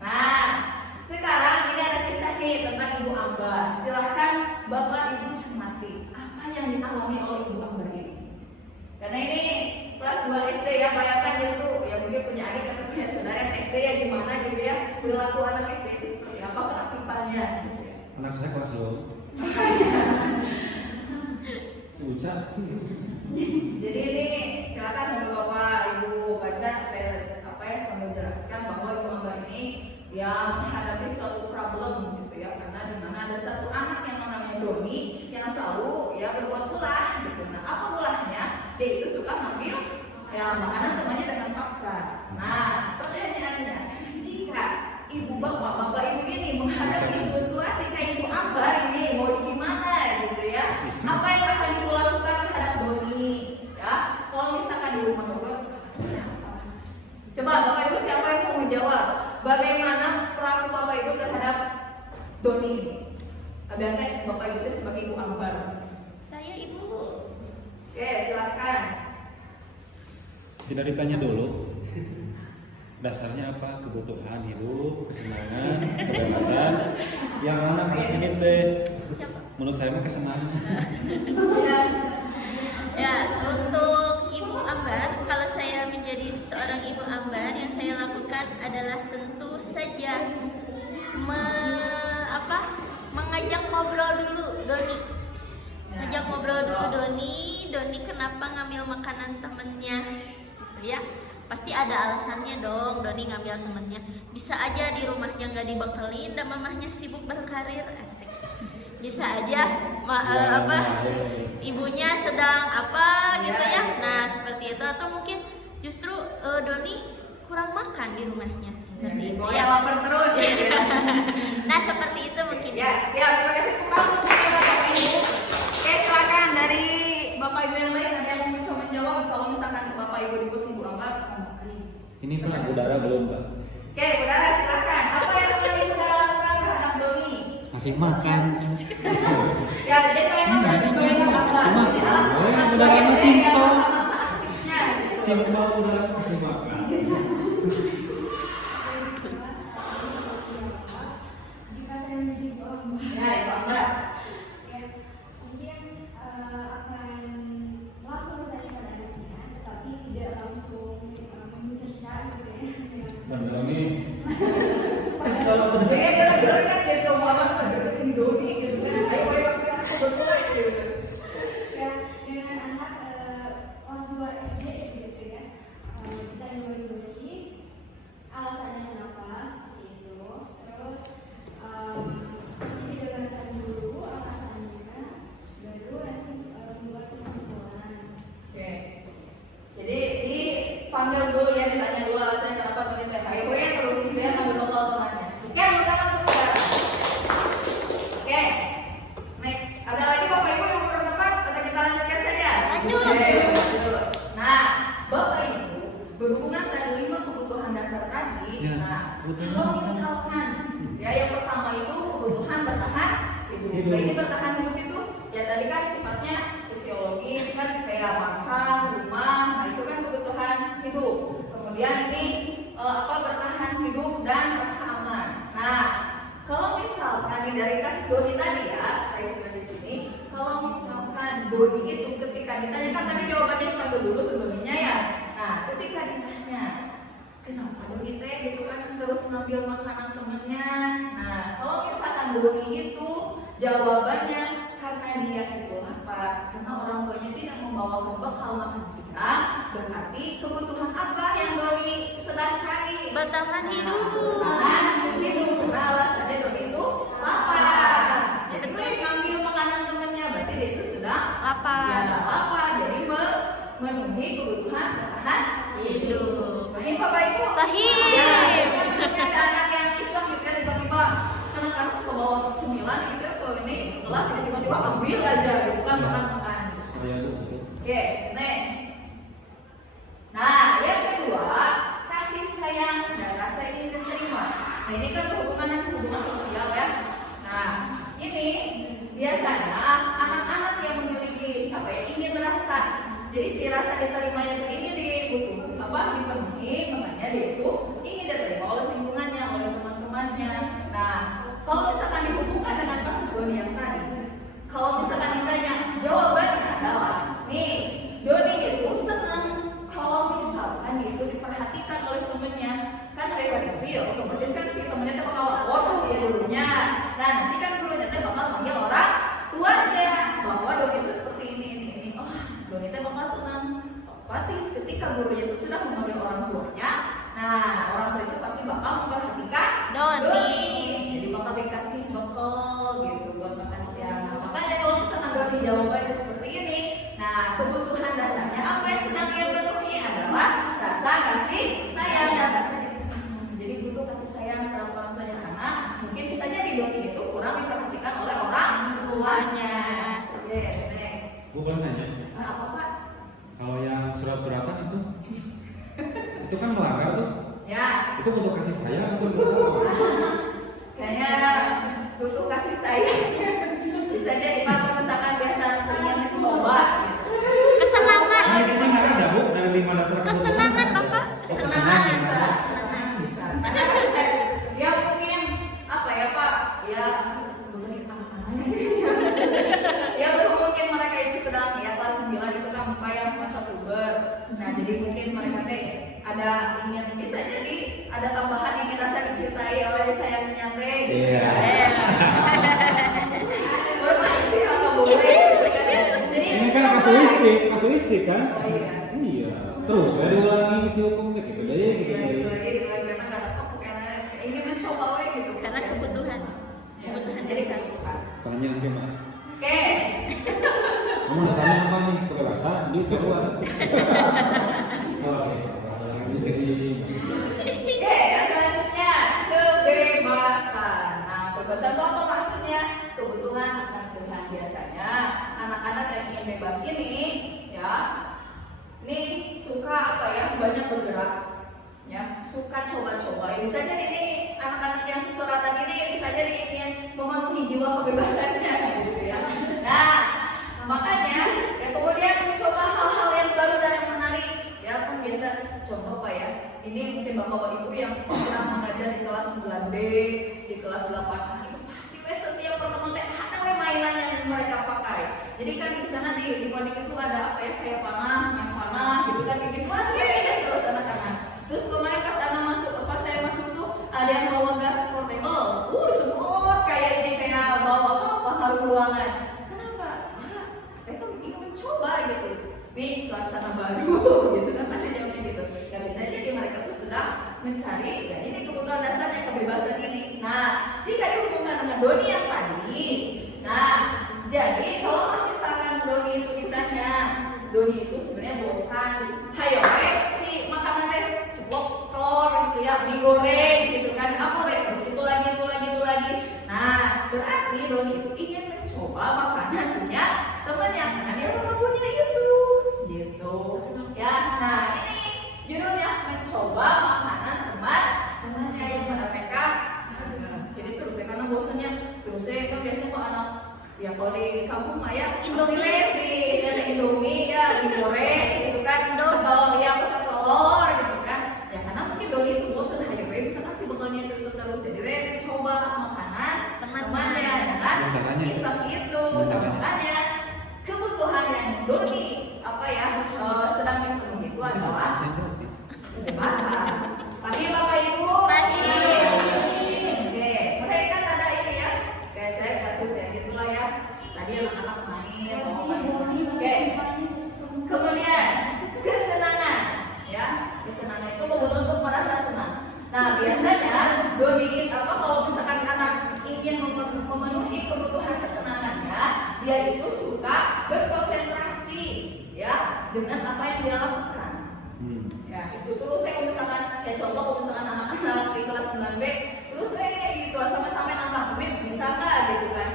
Nah, sekarang ini ada kisah nih tentang Ibu Ambar. Silahkan Bapak Ibu cermati apa yang dialami oleh Ibu Ambar ini. Karena ini kelas 2 SD ya, bayangkan dia tuh ya mungkin punya adik atau punya saudara yang SD ya gimana gitu ya. Perilaku anak SD itu seperti apa keaktifannya gitu ya. Anak saya kelas 2. Ucap. Jadi ini silakan sambil Bapak Ibu baca, saya sambil jelaskan bahwa Ibu Ambar ini ya menghadapi suatu problem gitu ya, karena di mana ada satu anak yang namanya Doni yang selalu ya berbuat ulah gitu. Nah, apa ulahnya? Dia itu suka ngambil ya makanan temannya dengan paksa. Nah, pertanyaannya, jika ibu bapak ibu ini menghadapi situasi kayak Ibu Ambar ini, mau gimana gitu ya? Apa yang akan ibu lakukan terhadap Doni? Ya, kalau misalkan di rumah gue, coba Bapak Ibu siapa yang mau menjawab? Bagaimana perilaku Bapak Ibu terhadap Doni ini? Agaknya Bapak Ibu itu sebagai Ibu Ambar. Saya Ibu. Oke, silakan. Tidak ditanya dulu. Dasarnya apa? Kebutuhan hidup, kesenangan, kebebasan. Yang mana pas ini teh? Menurut saya mah kesenangan. Ya, untuk Ibu Ambar, kalau saya menjadi seorang Ibu Ambar, yang saya lakukan adalah tentu saja mengajak ngobrol dulu Doni. Ngajak ngobrol dulu Doni kenapa ngambil makanan temennya, gitu ya. Pasti ada alasannya dong, Doni ngambil temennya. Bisa aja di rumahnya nggak dibekelin dan mamahnya sibuk berkarir, asik. Bisa aja ibunya sedang apa gitu ya. Nah, seperti itu, atau mungkin justru Doni kurang makan di rumahnya seperti itu ya. Lapar terus ya. Nah, seperti itu mungkin. Ya, siap. Terima kasih Bapak Ibu. Oke, silakan dari Bapak Ibu yang lain ada yang mau mencoba menjawab. Kalau misalkan Bapak Ibu di posisi Ibu Ambar, Ini Pak, udara belum Pak? oke, Saudara silakan. Apa yang akan Saudara lakukan terhadap Doni? Masih makan. Ya, jadi memang sebagai Ibu Ambar. Udara masih simpel. Masa aktifnya. Simpel udara masih makan. Jika saya menjadi Ibu Ambar, Ya, Ibu Ambar. ya, mungkin akan langsung bertanya pada anaknya, tetapi tidak langsung mencerca gitu ya. Dan Doni. Kira-kira kan dari Ibu Ambar berdeketin Doni gitu. Ayo kita berdua gitu. Ya, dengan anak kelas 2 SD gitu ya. Kita dibagi alasannya kenapa seperti itu. Terus didengarkan dulu alasannya, baru nanti membuat kesimpulan. Oke. Jadi dipanggil dulu ya, ditanya dulu alasannya kenapa begitu. Ayo ya terus gitu ya ngambil total temannya. Oke, tangan untuk Saudara. Oke. Next. Ada lagi Bapak Ibu yang mau berpendapat atau kita lanjutkan saja? Lanjut. Oke, lanjut. Nah, Bapak Ibu, berhubungan tadi 5 kebutuhan dasar tadi. Ya, Nah, kebutuhan kalau dasar. misalkan ya yang pertama itu kebutuhan bertahan hidup. Nah, ini bertahan hidup itu ya tadi kan sifatnya fisiologis kan, kayak Doni itu ketika ditanya, kan tadi jawabannya dipanggil dulu tuh Doninya ya. Nah ketika ditanya kenapa Doni teh gitu kan terus ngambil makanan temennya. Nah kalau misalkan Doni itu jawabannya karena dia itu lapar, karena orang tuanya tidak membawakan bekal makan siang, berarti kebutuhan apa yang Doni sedang cari? Bertahan hidup. Bertahan hidup. Karena alasannya Doni itu lapar. Jadi dia ngambil makanan temennya, berarti dia itu sedang Lapar. ya, lapar. Jadi memenuhi kebutuhan bertahan Hidup. Pahim Pak Bapak Ibu? Pahim. Ya, kan ada anak yang iseng gitu ya, tiba-tiba anak-anak suka bawa cemilan gitu ya ke ini kelas, jadi tiba-tiba ambil aja gitu kan makan-makan. Kayak lu gitu. Oke, next. Nah, yang kedua, kasih sayang dan rasa ingin diterima. Nah, ini kan hubungan sosial ya. Nah, ini biasanya anak-anak yang memiliki apa ya, ingin rasa. Jadi si rasa diterimanya itu ingin dipenuhi, makanya dia itu ingin diterima oleh lingkungannya, oleh teman-temannya. Nah, kalau misalkan dihubungkan dengan kasus Doni yang tadi, kalau misalkan ditanya, jawabannya adalah nih, Doni itu senang kalau misalkan dia itu diperhatikan oleh temennya. Kan referensi, otomatis kan si temennya itu bakal waduh ya dulunya. Nah, nanti kan gurunya itu bakal manggil orang tuanya bahwa Doni itu seperti ini. Oh, Doni itu bakal senang. Otomatis ketika gurunya itu sudah memanggil orang tuanya, nah orang tua itu pasti bakal memperhatikan Doni. Jadi bakal dikasih bekal gitu buat makan siang. Makanya kalau misalkan Doni jawabannya seperti ini, nah kebutuhan dasarnya apa yang sedang ia penuhi adalah rasa kasih sayang dan rasa diterima. Jadi butuh kasih sayang terhadap orang tuanya, karena mungkin bisa jadi Doni itu kurang diperhatikan oleh orang tuanya. Oke, next. Gue boleh nanya, Nah, apa Pak? kalau yang surat-suratan itu kan melanggar tuh. Ya. Itu butuh kasih sayang atau butuh apa? Kayaknya butuh kasih sayang. Bisa jadi Pak, kalau misalkan biasa ternyata mencoba Kesenangan. Nah, di sini nggak ada bu dari 5 dasar. Kesenangan Bapak. kesenangan bisa. Karena ya mungkin apa ya Pak, ya bukan anak-anaknya. Ya mungkin mereka itu sedang ya kelas 9 itu kan yang masa puber. Nah jadi mungkin mereka teh ada ingin, bisa jadi ada tambahan ingin rasa dicintai oleh disayangnya teh. Iya. Bermain sih nggak boleh. Jadi Ini kan kasuistik kan? Oh, iya. Iya. Terus saya diulangi si hukum gitu. Jadi gitu. itu lagi karena nggak ada kok, karena ingin mencoba we gitu. Karena kebutuhan. Kebutuhan jadi dasar. Tanya mungkin Pak. Oke. Kamu dasarnya apa nih? Kebebasan, duit keluar. Oke, Oke, yang selanjutnya kebebasan. Nah, kebebasan itu apa maksudnya? Kebutuhan akan pilihan. Biasanya anak-anak yang ingin bebas ini, ya, ini suka apa ya? Banyak bergerak, ya, suka coba-coba. Ya, bisa jadi ini anak-anak yang sesuratan ini bisa jadi ingin memenuhi jiwa kebebasannya, gitu ya. Nah, makanya ya kemudian mencoba hal-hal yang baru dan yang menarik. Ya kan biasa contoh Pak ya, ini mungkin bapak ibu yang pernah mengajar di kelas 9B, di kelas 8A itu pasti setiap pertemuan ada mainan yang mereka pakai. Jadi kan di sana di Modik itu ada apa ya, kayak panah gitu kan, bikin lagi terus anak-anak. Terus kemarin pas saya masuk tuh ada yang bawa gas portable, semut kayak ini, kayak bawa harum ruangan. Kenapa? Mereka ingin mencoba gitu. Suasana baru gitu kan, pasti jawabnya gitu. Ya bisa jadi mereka tuh sudah mencari ya ini kebutuhan dasarnya, kebebasan ini. Nah, jika dihubungkan dengan Doni yang tadi, nah jadi kalau misalkan Doni itu ditanya, Doni itu sebenarnya bosan, hayo si makanan teh ceplok telur gitu ya, digoreng gitu kan, apa terus itu lagi. Nah, berarti Doni itu ingin mencoba makanan punya temannya, karena dia punya itu. Gitu ya. Nah ini judulnya mencoba makanan temannya yang pada mereka. Jadi terus ya, karena bosannya terus ya kan biasanya kok anak ya kalau di kampung mah ya Indomie sih, ada Indomie ya digoreng gitu kan, atau ya kocok telur gitu kan. Ya karena mungkin Doni itu bosan, hanya misalkan si bekalnya itu terus jadi coba makanan temannya dengan iseng itu. Makanya kebutuhannya tadi anak-anak main, oke. Kemudian kesenangan, ya kesenangan itu untuk merasa senang. Nah biasanya doni kalau misalkan anak ingin memenuhi kebutuhan kesenangannya, dia itu suka berkonsentrasi ya dengan apa yang dia lakukan. Ya itu terus saya misalkan ya contoh kalau misalkan anak-anak di kelas 9B terus gitu sampai nantang bisa nggak gitu kan?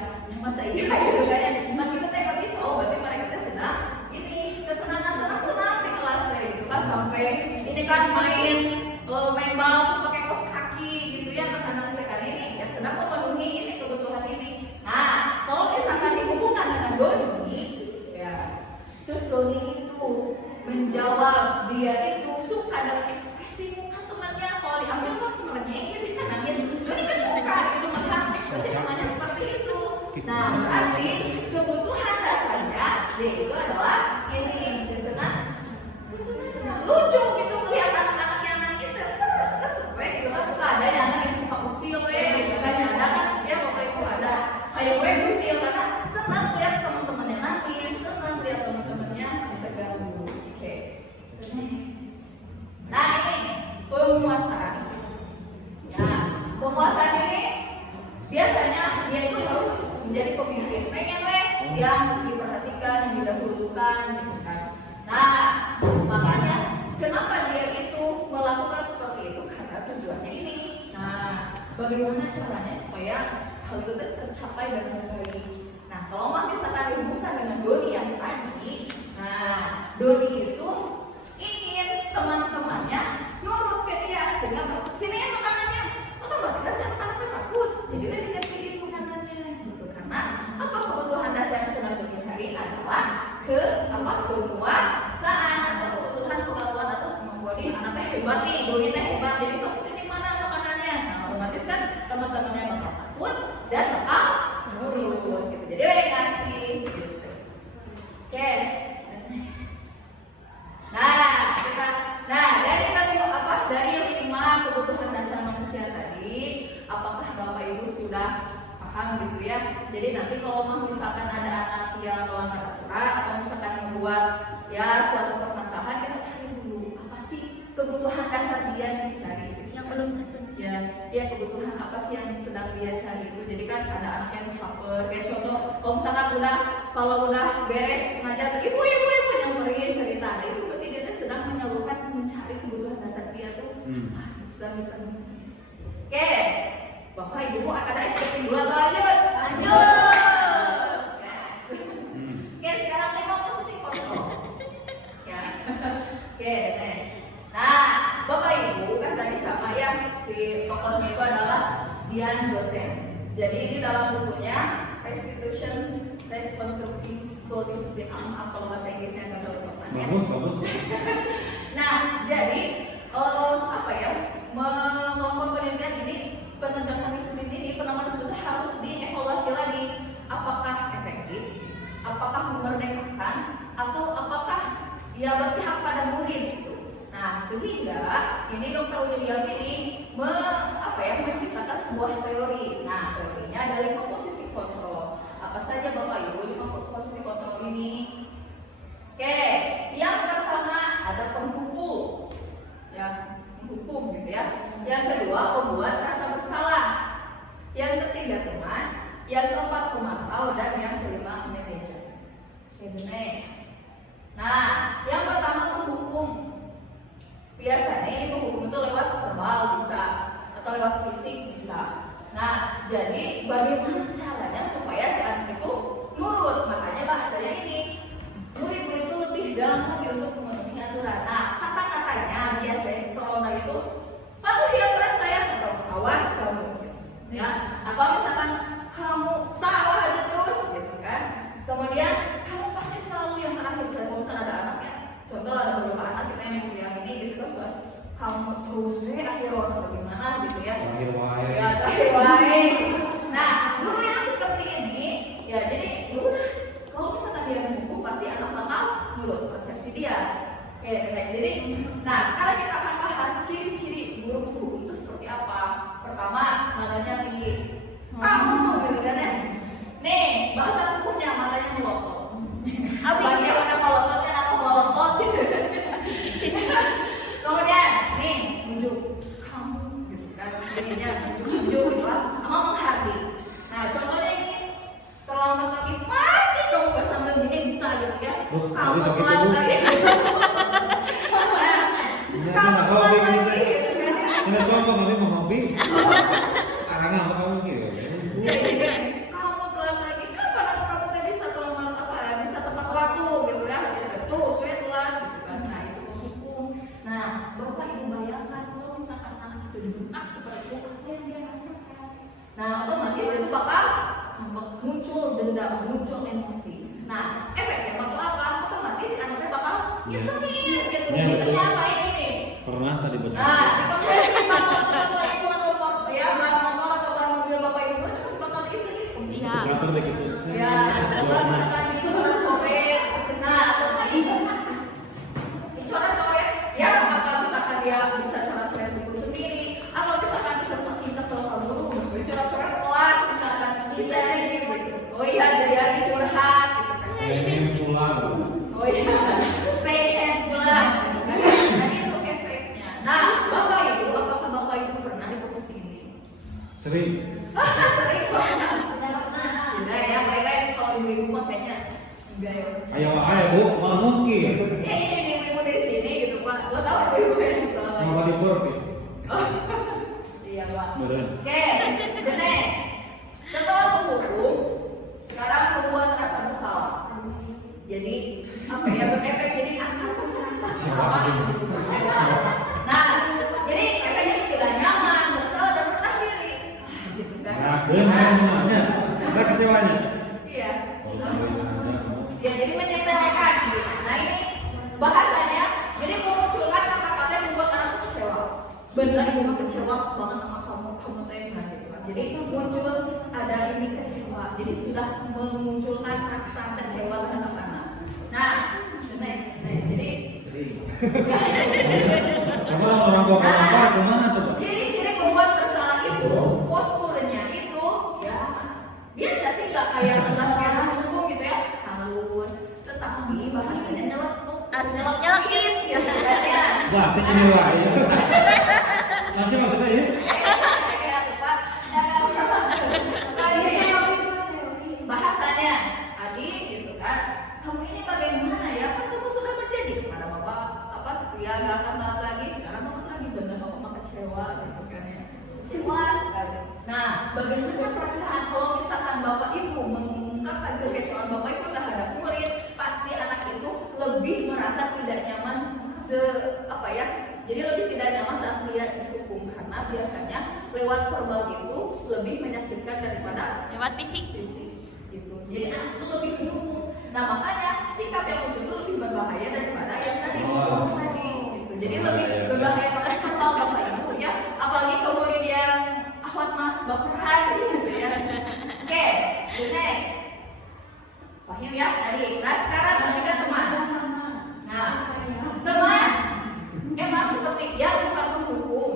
Masa iya gitu kan ya? Mas kita kasih berarti mereka senang. Ini kesenangan senang di kelas kayak gitu kan sampai ini kan main bal pakai kaos kaki gitu ya anak-anak mereka ini ya senang memenuhi ini kebutuhan ini. Nah kalau misalkan dihubungkan dengan doni ya terus doni itu menjawab dia itu suka dengan ekspresi muka temannya. Kalau diambil kan temannya ini kan nangis doni itu suka gitu melihat ekspresi temannya seperti itu. Nah berarti kebutuhan dasarnya dia itu adalah ini kesenangan lucu gitu melihat anak-anak yang nangis kesel gitu kan. Suka ada yang anak yang suka usil gitu kan ada kan ya waktu itu ada kayak gue usil karena senang lihat teman-temannya nangis, senang lihat teman-temannya terganggu. Oke. Nah ini pemuasaan. Ya pemuasaan ini biasanya dia itu harus menjadi pemimpin. Pengen yang diperhatikan, yang didahulukan gitu kan. Nah makanya kenapa dia itu melakukan seperti itu karena tujuannya ini. Nah bagaimana caranya supaya hal itu tercapai dengan baik. Nah kalau misalkan dihubungkan dengan doni yang tadi, nah doni itu ingin teman-temannya nurut ke dia sehingga sini ya makanannya otomatis si anak-anaknya takut jadi dia dikasihin makanannya gitu. Karena apa kebutuhan dasar yang sedang dicari adalah kemuasaan atau kebutuhan kemampuan atas kemampuan ini. Anaknya hebat nih, doni teh hebat jadi sok sini mana makanannya. Nah otomatis kan teman-temannya bakal takut dan bakal nurut gitu. Jadi dia ngasih gitu. Oke. Dari 5 kebutuhan dasar manusia tadi, apakah Bapak Ibu sudah paham gitu ya? Jadi nanti kalau misalkan ada anak yang melanggar aturan atau misalkan membuat ya suatu permasalahan, kita cari dulu apa sih kebutuhan dasar dia yang dicari Yang belum terpenuhi. ya kebutuhan apa sih yang sedang dia cari itu. Jadi kan ada anak yang caper kayak contoh kalau misalkan kalau udah beres ngajar ibu nyamperin cerita, nah itu berarti dia sedang mencari kebutuhan dasar dia tuh sedang dipenuhi. Oke Bapak Ibu ada SPP dulu atau lanjut? Oke sekarang 5 posisi kontrol ya. Oke nah Bapak Ibu kan tadi sama ya si tokohnya itu adalah Dian dosen. Jadi ini dalam bukunya Restitution Responsibility School Discipline kalau bahasa Inggrisnya nggak terlalu tepat. Bagus. Nah jadi melakukan penelitian ini, penegakan disiplin ini, penerapan disiplin harus dievaluasi lagi. Apakah efektif? Apakah memerdekakan? Atau apakah ya berpihak pada murid gitu. Nah sehingga ini Dr. William ini menciptakan sebuah teori. Nah teorinya ada 5 posisi kontrol. Apa saja Bapak Ibu 5 posisi kontrol ini? Oke, yang pertama ada penghukum, ya hukum gitu ya. Yang kedua pembuat rasa bersalah. Yang ketiga teman. Yang keempat pemantau dan yang kelima manajer. Oke, next. Nah, yang pertama penghukum. Biasanya ini penghukum itu lewat verbal bisa atau lewat fisik bisa. Nah, jadi bagaimana caranya supaya si anak itu nurut? Makanya bahasanya ini murid-murid itu lebih dalam lagi untuk memenuhi aturan. Nah, kata-katanya biasanya corona itu patuhi aturan saya atau awas kamu, ya. Atau misalkan kamu salah aja terus, gitu kan? Kemudian kamu pasti selalu yang terakhir. Saya kalau misalnya ada anaknya, contoh ada beberapa anak kita yang bilang ini gitu kan, kamu terus deh akhir atau bagaimana gitu ya? Terakhir wae. Nah, guru yang seperti ini, ya jadi udah. Kalau misalkan dia menghukum pasti anak bakal nurut persepsi dia. Oke, guys. Jadi, nah sekarang kita akan bahas ciri-ciri guru penghukum itu seperti apa. Pertama, nadanya tinggi. Kamu gitu kan ya. Nih, bahasa tubuhnya mata melotot. Bagi yang udah melototnya nama melotot. Kemudian nih nunjuk kamu gitu kan, jadinya nunjuk gitu kan, sama menghardik. Nah contohnya ini terlambat lagi pasti kamu bersama gini bisa gitu ya. Kamu telat lagi. Kamu telat lagi gitu kan. Kena sombong nanti mau hobi. Arahnya apa kamu gitu? Kamu telat lagi, kapan kamu tadi bisa terlambat bisa tepat waktu gitu ya? Terus saya telat gitu kan. Nah itu hukum. Nah bapak ibu bayangkan kalau misalkan anak itu dibentak seperti itu, apa yang dia rasakan? Nah otomatis itu bakal muncul dendam, muncul emosi. Nah efeknya bakal apa? Otomatis anaknya bakal nyeselin gitu. Ya, Nyeselin betul. apa ini? Pernah tadi baca. Nah, dikembali bapak ibu atau ya ban motor atau ban mobil bapak ibu itu pasti bakal diisi. Iya. Motor deh gitu. Ya, kalau misalkan dicoret-coret, kena atau dicoret-coret, ya apa misalkan dia bisa coret-coret buku sendiri, atau misalkan bisa saking kesel sama guru, coret-coret kelas misalkan bisa gitu. Oh iya, jadi hari curhat gitu kan. Pengen pulang. Oh iya, pengen pulang. Nah itu efeknya. Nah, bapak ibu, apakah bapak ibu pernah di posisi ini? Sering. Sering banget. Nah ya, kayak kalau ibu-ibu mah kayaknya enggak ya. Ayo bu, mau mungkin. Ya ini ibu-ibu dari sini gitu pak. Gua tahu ibu-ibu yang di sana. Mau balik profit. Iya pak. Beneran. Oke, the next. Setelah menghukum, sekarang membuat rasa bersalah. Jadi apa ya, berefek jadi akan merasa bersalah. Nah, jadi efeknya tidak nyaman, bersalah dan rendah diri. Gitu kan. Nah, kenanya, ada kecewanya. Iya. Ya, jadi menyepelekan gitu. Nah ini bahasanya, jadi memunculkan kata-kata yang membuat anak itu kecewa. Benar ibu mah kecewa banget sama kamu teh gitu kan. Jadi muncul ada ini kecewa. Jadi sudah memunculkan rasa kecewa terhadap anak. Nah, next. Jadi ya. Coba orang tua apa kemana coba? Ciri-ciri pembuat bersalah itu posturnya itu ya biasa sih nggak kayak tegas kayak hukum gitu ya, halus, tetapi bahasanya nyelekin gitu kan ya. Pasti ini lah ya. Masih maksudnya ya? Kayak apa? Bahasanya Adi gitu kan, kamu ini bagaimana ya, kan kamu sudah berjanji kepada bapak apa ya nggak akan balik lagi, sekarang kamu lagi benar bapak mah kecewa gitu kan ya, kecewa sekali. Nah bagaimana perasaan kalau misalkan bapak ibu mengungkapkan kekecewaan bapak ibu terhadap murid, pasti anak itu lebih merasa tidak nyaman jadi lebih tidak nyaman saat dia dihukum, karena biasanya lewat verbal itu lebih menyakitkan daripada Lewat fisik. gitu. Jadi anak itu lebih mendukung. Nah makanya sikap yang muncul itu lebih berbahaya daripada yang tadi tadi. Gitu. Jadi lebih berbahaya pada verbal bapak ibu ya. Apalagi kemudian yang ahwat mah baperan gitu ya. Oke, the next. Paham ya tadi. Nah sekarang ketika teman. Nah teman emang seperti dia bukan penghukum,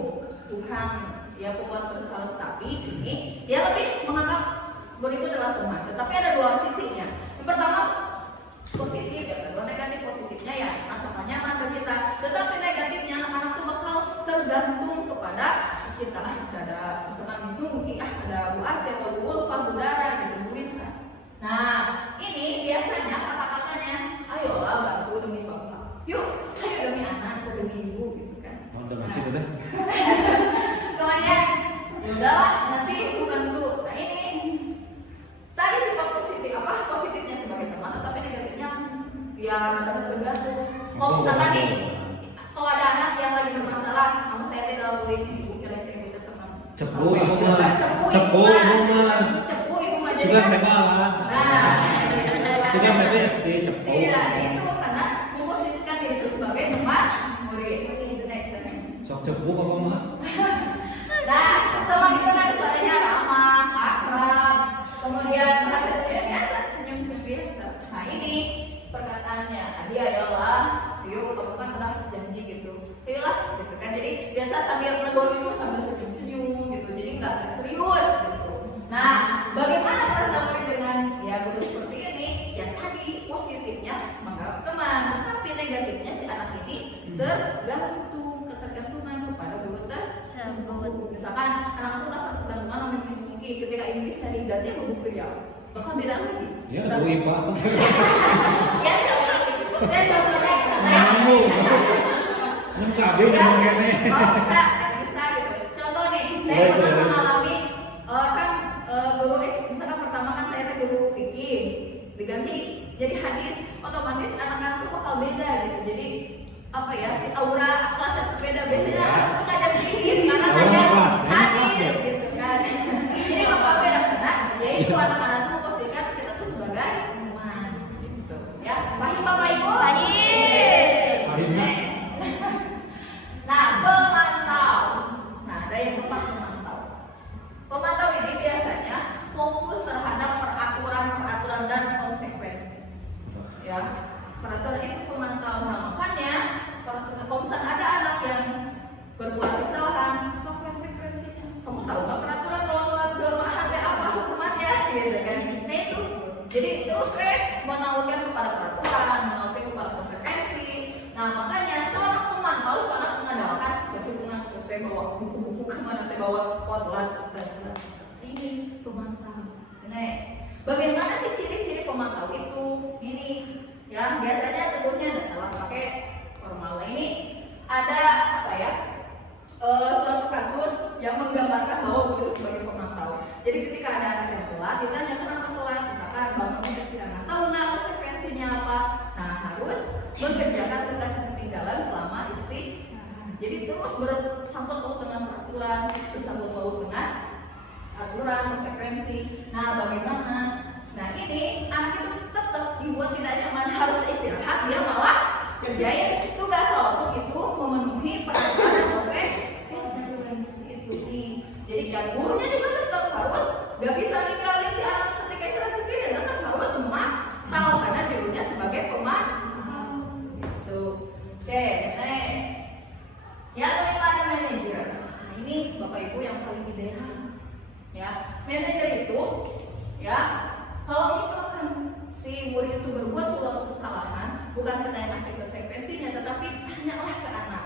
bukan dia pembuat bersalah, tapi ini dia lebih menganggap murid itu adalah teman. Tetapi ada dua sisinya. Yang pertama positif, yang kedua negatif. Positifnya ya anak nyaman ke kita, tetapi negatifnya anak-anak itu bakal tergantung kepada kita. Ada misalkan Wisnu mungkin ada Bu Asy atau Bu Ulfa, Bu Dara gitu, Bu Inta. Nah ini biasanya kata-katanya, ayolah bantu demi bapak, yuk ayo demi anak, demi ibu gitu kan. Udah masih udah. Kemudian ya udahlah nanti ibu bantu. Nah ini tadi sifat positif positifnya sebagai teman, tetapi negatifnya ya bergantung. Kalau misalkan nih, kalau ada anak yang lagi bermasalah sama saya dalam murid ini, ibu kira-kira beda teman. Cepu ibu mah. Cepu ibu mah. Sudah tebalan. Nah, Sudah PPSD cepu. iya itu karena memposisikan diri itu sebagai teman murid. Next. Sok cepu apa mas? Nah, teman itu kan suaranya ramah, akrab, kemudian bahasanya biasa, senyum-senyum biasa. Nah ini perkataannya, dia ayolah, yuk kamu kan udah janji gitu, ayolah gitu kan. Jadi biasa sambil menegur itu sambil senyum-senyum gitu, jadi nggak serius gitu. Nah, bagaimana rasa murid dengan ya guru seperti ini? Ya Tapi negatifnya si anak ini ketergantungan kepada guru tersebut. Misalkan anak itu udah ketergantungan sama Miss Nuki, ketika Inggrisnya diganti sama Bu Firyaun, bakal beda lagi. Ya, Bu IPA tuh. Ya coba, saya contohnya, saya Nengkabe ngomong kene. bisa gitu. Contoh nih, saya pernah mengalami guru misalkan pertama kan saya guru fikih diganti jadi hadis, otomatis anak-anak tuh bakal beda gitu. Jadi apa ya, si aura kelasnya berbeda. Biasanya ngajar fikih, sekarang ngajar hadis gitu kan. Jadi bakal beda karena yaitu anak-anak tuh memposisikan kita tuh sebagai teman gitu. Ya, paham Bapak Ibu? Paham. Nah, pemantau. Nah, ada yang keempat, pemantau. Pemantau ini biasanya fokus terhadap peraturan dan konsekuensi. Ya, peraturan itu pemantau. Nah, makanya kalau misalnya ada anak yang berbuat kesalahan, apa konsekuensinya? Kamu tahu nggak peraturan kalau melanggar apa hukumannya? Gitu kan? Nah itu. Jadi terus menawarkan kepada peraturan, menawarkan kepada konsekuensi. Nah, makanya seorang pemantau sangat mengandalkan perhitungan. Terus saya bawa buku-buku kemana? Saya bawa potlat. Ini pemantau. Next. Bagaimana sih ciri-ciri pemantau itu? Ini ya biasanya tentunya adalah pakai formal. Ini ada apa ya? Suatu kasus yang menggambarkan bahwa guru itu sebagai pemantau. Jadi ketika ada anak yang telat, ditanya kenapa telat, misalkan bangunnya kesiangan, tahu nggak konsekuensinya apa? Nah, harus mengerjakan tugas yang ketinggalan selama istirahat. Jadi terus bersangkut paut dengan peraturan, bersangkut paut dengan aturan, konsekuensi. Nah, bagaimana? Nah, ini anak itu tetap dibuat tidak nyaman, harus istirahat, dia malah kerjain tugas walaupun itu memenuhi peraturan dan konsekuensi. Itu nih. Jadi ya gurunya juga tetap harus gak bisa ninggalin si anak ketika istirahat sendiri, tetap harus memantau karena dirinya sebagai pemantau. Gitu. Oke, next. Yang kelima ada manajer. Nah, ini Bapak Ibu yang paling ideal. Ya, manajer itu ya kalau misalkan si murid itu berbuat suatu kesalahan, bukan kita yang ngasih konsekuensinya, tetapi tanyalah ke anak.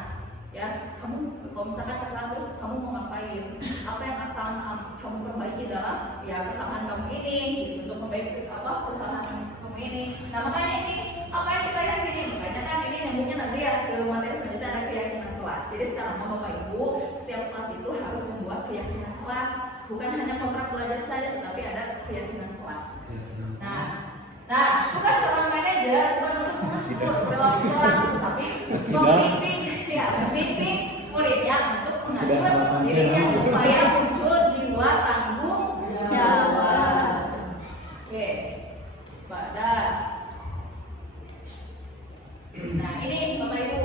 Ya, kamu kalau misalkan kesalahan terus kamu mau ngapain? Apa yang akan kamu perbaiki dalam ya kesalahan kamu ini? Gitu, untuk memperbaiki apa kesalahan kamu ini. Nah, makanya ini apa yang kita yakini? Makanya kan ini nyambungnya nanti ya ke materi selanjutnya ada keyakinan kelas. Jadi sekarang Bapak Ibu, setiap kelas itu harus membuat keyakinan kelas. Bukan hanya kontrak belajar saja, tetapi ada keyakinan kelas. Nah, tugas seorang manajer bukan untuk mengatur dalam seorang, tapi membimbing muridnya untuk mengatur dirinya supaya muncul jiwa tanggung jawab. Oke, badan. Nah, ini Bapak Ibu.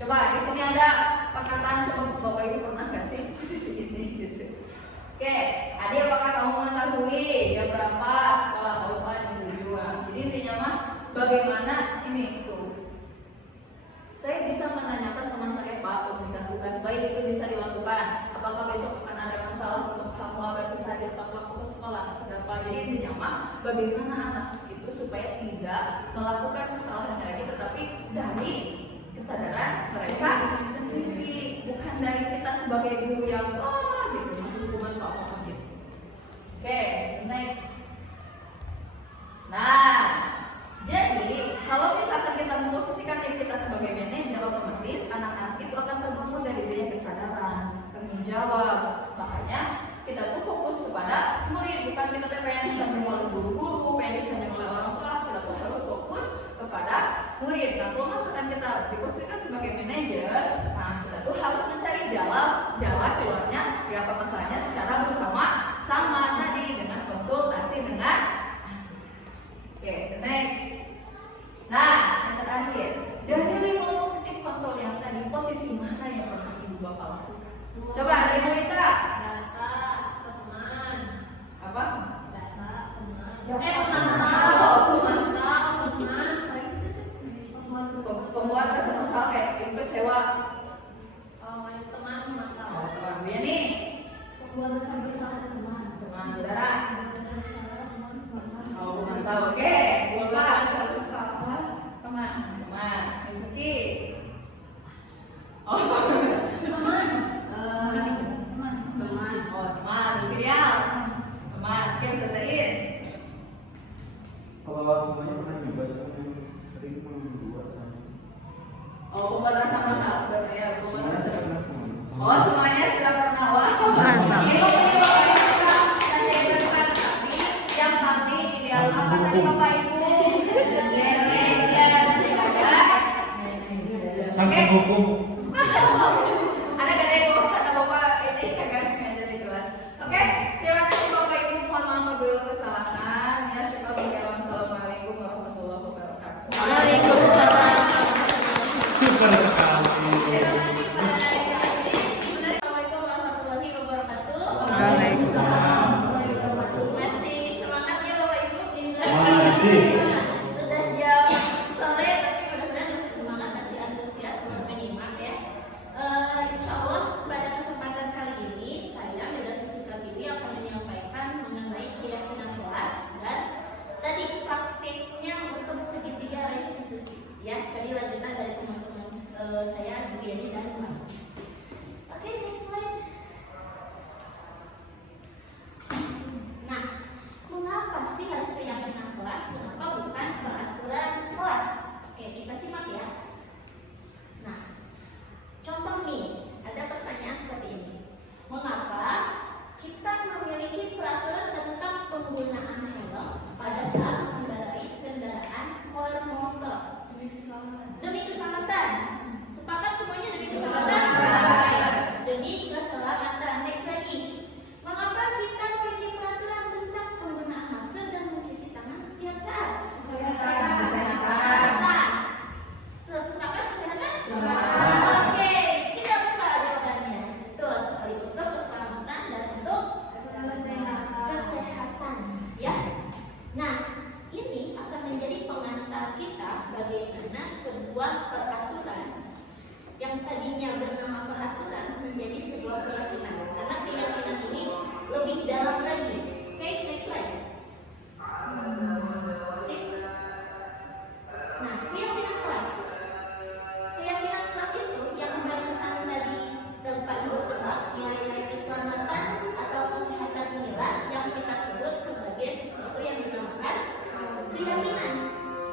Coba di sini ada perkataan, coba Bapak Ibu pernah nggak sih posisi ini gitu? Oke, adik apakah kamu mengetahui jam berapa sekolah lupa jam 7? Jadi intinya mah bagaimana ini itu. Saya bisa menanyakan teman saya Pak memberikan tugas baik itu bisa dilakukan. Apakah besok akan ada masalah untuk kamu agar bisa dapat waktu ke sekolah? Kenapa? Jadi intinya mah bagaimana anak itu supaya tidak melakukan kesalahan lagi, tetapi dari kesadaran mereka sendiri, bukan dari kita sebagai guru yang gitu masih hukuman apa gitu. Oke, next. Nah, jadi kalau misalkan kita memposisikan diri kita sebagai manajer, otomatis anak-anak itu akan terbangun dari dirinya kesadaran, tanggung jawab. Makanya kita tuh fokus kepada murid, bukan kita pengen disanjung oleh guru-guru, pengen disanjung oleh orang tua. Kita tuh harus fokus kepada murid. Nah, kalau misalkan kita diposisikan sebagai manajer, nah kita tuh harus mencari jalan keluarnya ya permasalahannya secara bersama-sama tadi dengan konsultasi dengan. Oke, next. Nah, yang terakhir, dari 5 posisi kontrol yang tadi, posisi mana yang pernah Ibu Bapak lakukan? Coba dari kita. Data, teman. Apa? Data, teman. Pembuat kesal kayak itu kecewa. Teman memantau. Oh, teman gue nih. Pembuat dasar bersalah teman. Teman saudara. Dasar bersalah teman memantau. Oh, memantau. Oke. Bapak. Bersalah teman Kalau semuanya pernah nyoba cuma sering membuat sama. Oh, pembatasan masa berarti ya, Semuanya pembatasan. pernah semua. Oh, semuanya sudah pernah. Wah, Mantap. ini mungkin kita tadi berdebat kami yang paling ideal apa tadi Bapak Ibu? Sang penghukum. Ada gak deh kata Bapak ini kagak ngajar di kelas. Oke, terima kasih Bapak Ibu. Mohon maaf apabila kesalahan. Ya, syukur berjalan. Assalamualaikum warahmatullahi wabarakatuh. Waalaikumsalam. Super sekali. Assalamualaikum warahmatullahi wabarakatuh. Waalaikumsalam. Masih semangat ya Bapak Ibu? Masih. Sudah jam sore tapi mudah-mudahan masih semangat, masih antusias untuk menyimak ya. Insya Allah pada kesempatan kali ini saya Meda Suci Pratiwi akan menyampaikan mengenai keyakinan kelas dan tadi praktiknya untuk segitiga restitusi ya. Tadi lanjutan dari teman-teman saya Bu Yani dan Mas. Oke, next slide. Nah, mengapa sih harus keyakinan kelas? Kenapa bukan peraturan kelas? Oke, kita simak ya. Nah, contoh nih, ada pertanyaan seperti ini. Mengapa kita memiliki peraturan tentang penggunaan helm pada saat mengendarai kendaraan bermotor? Demi keselamatan. Sepakat semuanya demi keselamatan? Demi keselamatan. Next lagi. Mengapa kita memiliki peraturan tentang penggunaan masker dan mencuci tangan setiap saat? Kesehatan. Sepakat kesehatan? Oke, kita buka jawabannya. Betul sekali, untuk keselamatan dan untuk kesehatan. Ya. Nah, ini akan menjadi pengantar kita bagaimana sebuah peraturan yang tadinya bernama peraturan menjadi sebuah keyakinan. Karena keyakinan ini lebih dalam lagi. Oke, next slide. Sip. Nah, keyakinan kelas. Keyakinan kelas itu yang barusan tadi Bapak Ibu tebak, nilai-nilai keselamatan atau kesehatan inilah yang kita sebut sebagai sesuatu yang dinamakan keyakinan.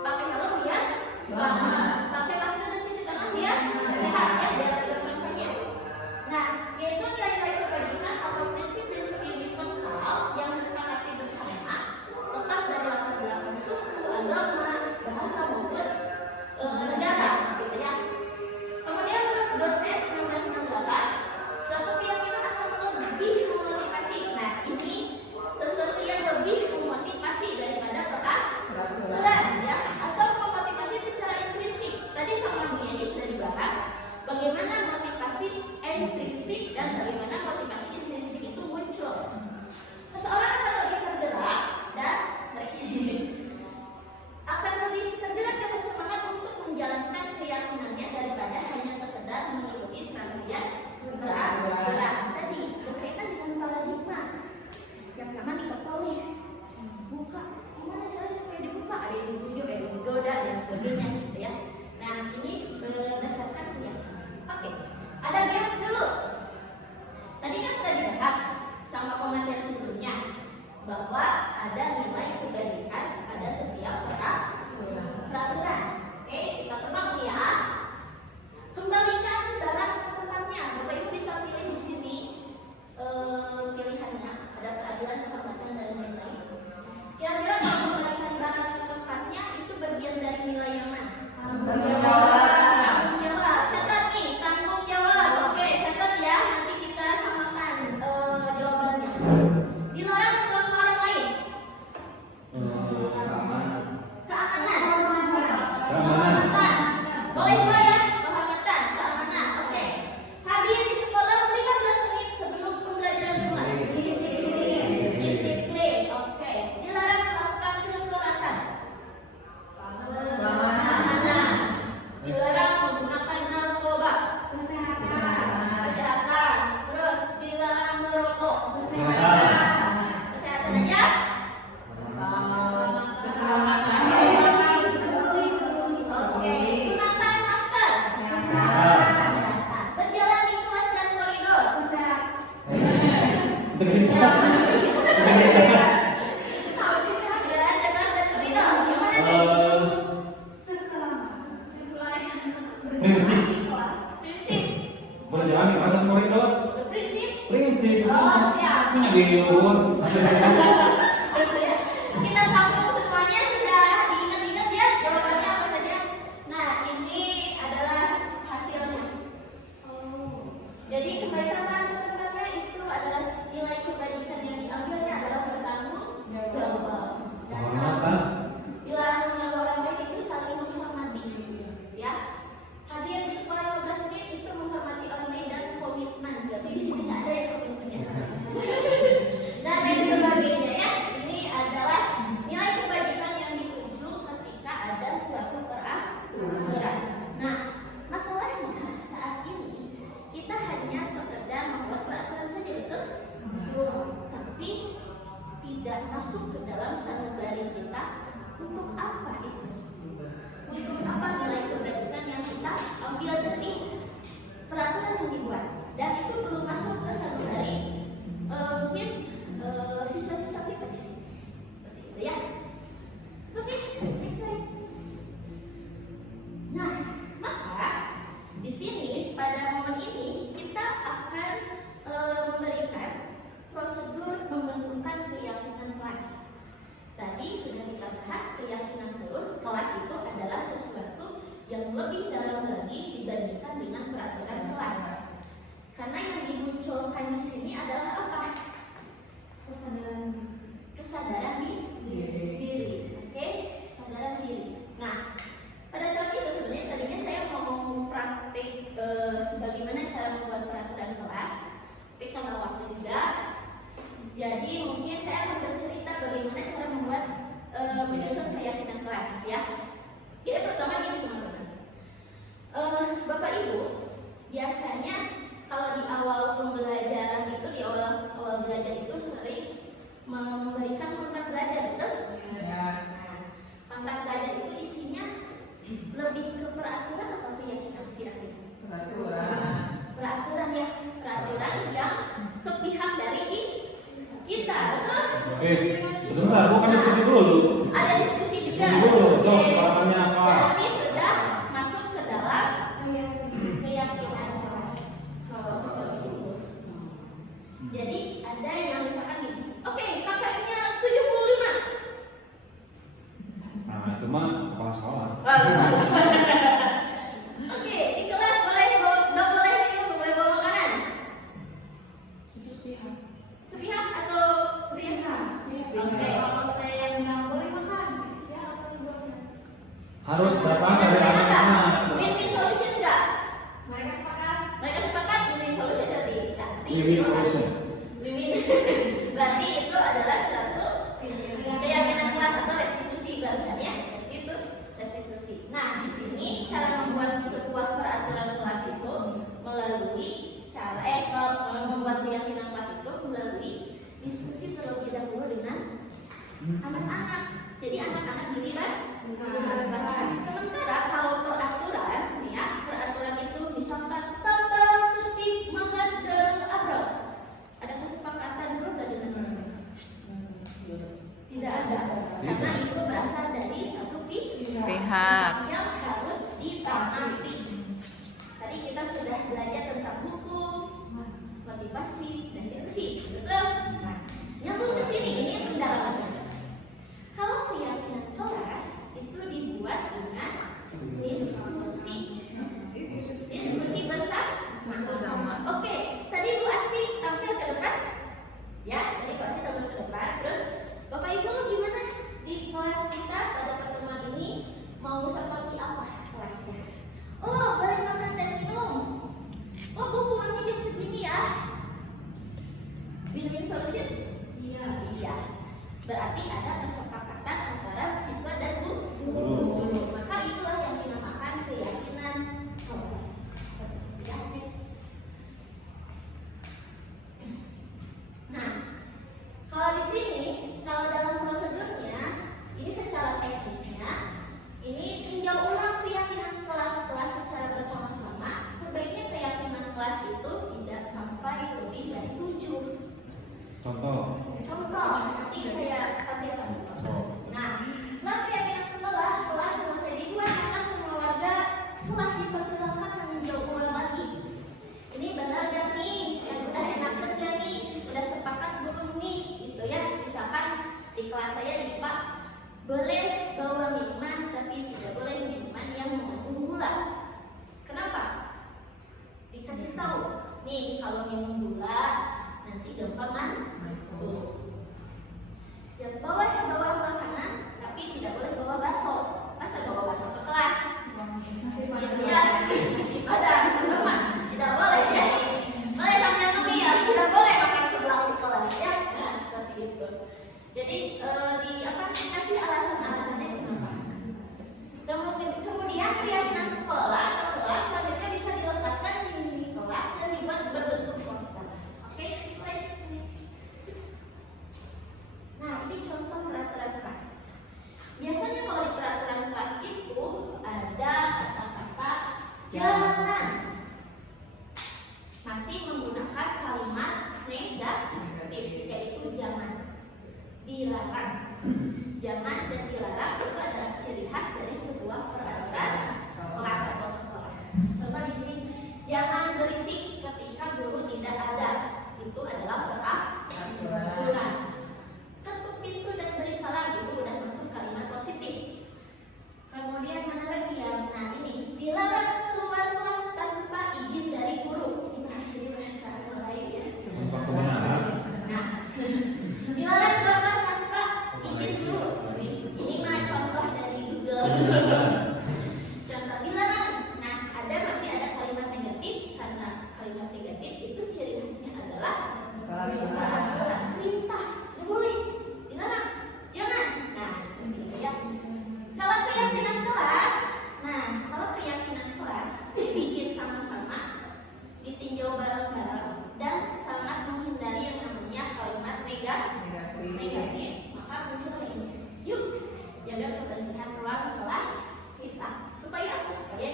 Pakai helm biar selamat, pakai masker dan cuci tangan biar sehat ya, biar tidak sakit. Nah, yaitu nilai-nilai kebajikan atau prinsip-prinsip universal yang disepakati bersama, lepas dari latar belakang suku, agama, bahasa maupun negara, gitu ya. Kemudian menurut dosen 1998, suatu keyakinan akan lebih memotivasi. Nah, ini sesuatu yang lebih memotivasi daripada peraturan ya, atau memotivasi secara intrinsik. Tadi sama Bu Yani sudah dibahas bagaimana motivasi ekstrinsik dan bagaimana motivasi intrinsik itu muncul. Seseorang akan lebih tergerak dan akan lebih tergerak dan bersemangat untuk menjalankan keyakinannya daripada hanya sekedar mengikuti serangkaian peraturan. Tadi berkaitan dengan paradigma. Yang pertama dikepal nih, buka. Gimana caranya supaya dibuka? Ada yang dibujuk, ada yang digoda dan sebagainya, gitu ya. Nah, ini berdasarkan keyakinan. Oke, ada bias dulu. Tadi kan sudah dibahas sama pengantar sebelumnya bahwa ada nilai kebaikan pada setiap peraturan. Oke, kita tebak ya. Kembalikan barang ke tempatnya. Bapak Ibu bisa pilih di sini pilihannya. Ada keadilan, kehormatan dan lain-lain. Kira-kira kalau kembalikan barang ke tempatnya itu bagian dari nilai yang mana? Bagian bawah. Giun. Kita tampung semuanya sudah diingat-ingat ya jawabannya apa saja. Nah ini adalah hasilnya. Jadi kebaikan tetapnya itu adalah nilai kebajikan yang diambilnya adalah bertanggung jawab. Dan dilarang mengganggu orang lain itu saling menghormati. Ya, hadir di sekolah 15 menit itu menghormati orang lain dan komitmen. Tapi di sini nggak ada ya komitmennya. Dan lain sebagainya ya. Ini adalah nilai kebajikan yang dituju ketika ada suatu peraturan. Nah, masalahnya saat ini kita hanya sekedar membuat peraturan saja, betul? Tapi tidak masuk ke dalam sanubari kita untuk apa itu? Untuk apa nilai kebajikan yang kita ambil dari peraturan yang dibuat? Dan itu belum masuk ke sanubari mungkin siswa-siswa kita di sini. Seperti itu ya. Oke, next slide. Nah, maka di sini pada momen ini kita akan memberikan prosedur pembentukan keyakinan kelas. Tadi sudah kita bahas keyakinan kelas itu adalah sesuatu yang lebih dalam lagi dibandingkan dengan peraturan kelas. Karena yang dimunculkan di sini adalah apa? Kesadaran diri. Oke, kesadaran diri. Nah, pada saat itu sebenarnya tadinya saya mau praktik bagaimana cara membuat peraturan kelas, tapi karena waktu tidak, jadi mungkin saya akan bercerita bagaimana cara membuat menyusun keyakinan kelas ya. Jadi pertama gini teman-teman, Bapak Ibu biasanya kalau di awal pembelajaran itu, di awal belajar itu sering memberikan kontrak belajar, betul? Ya. Kontrak belajar itu isinya lebih ke peraturan atau keyakinan kira-kira? Peraturan ya, peraturan yang sepihak dari kita, betul? Sebentar, bukan diskusi dulu. Ada diskusi juga. Diskusi dulu, so, Oke. peraturannya apa? Berarti sudah masuk ke dalam keyakinan kelas. Seperti itu. Jadi ada yang misalkan gini, oke, KKM-nya 75. Nah, itu mah kepala sekolah. Oke, di kelas nggak boleh minum, nggak boleh bawa makanan. Itu Sepihak atau sepihak? Oke. Kalau saya nggak boleh makan, saya akan dibuang. Harus datang dari Ada anak-anak. win-win solution nggak? Mereka sepakat. Mereka sepakat win-win solution berarti. Win-win solution. Win-win. Berarti itu adalah suatu keyakinan kelas atau restitusi barusan ya. Restitusi. Nah, di sini cara membuat sebuah peraturan kelas itu melalui membuat keyakinan kelas itu melalui diskusi terlebih dahulu dengan anak-anak. Jadi anak-anak dilibatkan. Sementara kalau peraturan, nih ya, peraturan itu misalkan tata tertib makan dan abrol. Ada kesepakatan dulu nggak dengan siswa? Tidak ada, karena itu berasal dari satu Pihak. yang harus ditaati. Tadi kita sudah belajar tentang hukum, motivasi, restitusi, betul? Nah, nyambung ke sini, ini pendalamannya. Kalau keyakinan kelas itu dibuat dengan diskusi bersama. Oke, tadi Bu Asti tampil ke depan, ya. Tadi Bu Asti tampil ke depan. Terus Bapak Ibu gimana di kelas kita pada pertemuan ini mau seperti apa kelasnya? Oh, boleh makan dan minum. Oh, Bu cuma minum segini ya. Win-win solution? Iya. keyakinan sekolah atau kelas selanjutnya bisa diletakkan di mini kelas dan dibuat berbentuk poster. Oke, next slide. Nah, ini contoh peraturan kelas. Biasanya kalau di peraturan kelas itu ada kata-kata jangan, masih menggunakan kalimat negatif, yaitu jangan, dilarang. Jangan dan dilarang itu adalah ciri khas dari sebuah peraturan kelas atau sekolah. Contoh di sini, jangan berisik ketika guru tidak ada. Itu adalah peraturan. Ketuk pintu dan beri salam itu udah masuk kalimat positif. Kemudian mana lagi yang ini, dilarang keluar kelas tanpa izin dari guru. Ini bahasa Melayu ya. Tanpa kebenaran. Nah, dilarang keluar kelas tanpa izin guru. Ini mah contoh dari Google. Contoh dilarang. Nah, masih ada kalimat negatif, karena kalimat negatif itu ciri khasnya adalah perintah. Tidak boleh, dilarang, jangan. Nah, seperti itu ya. Kalau keyakinan kelas dibikin sama-sama, ditinjau bareng-bareng, dan sangat menghindari yang namanya kalimat negatif, maka muncul ini. Yuk, jaga kebersihan ruang kelas kita. Supaya apa? Supaya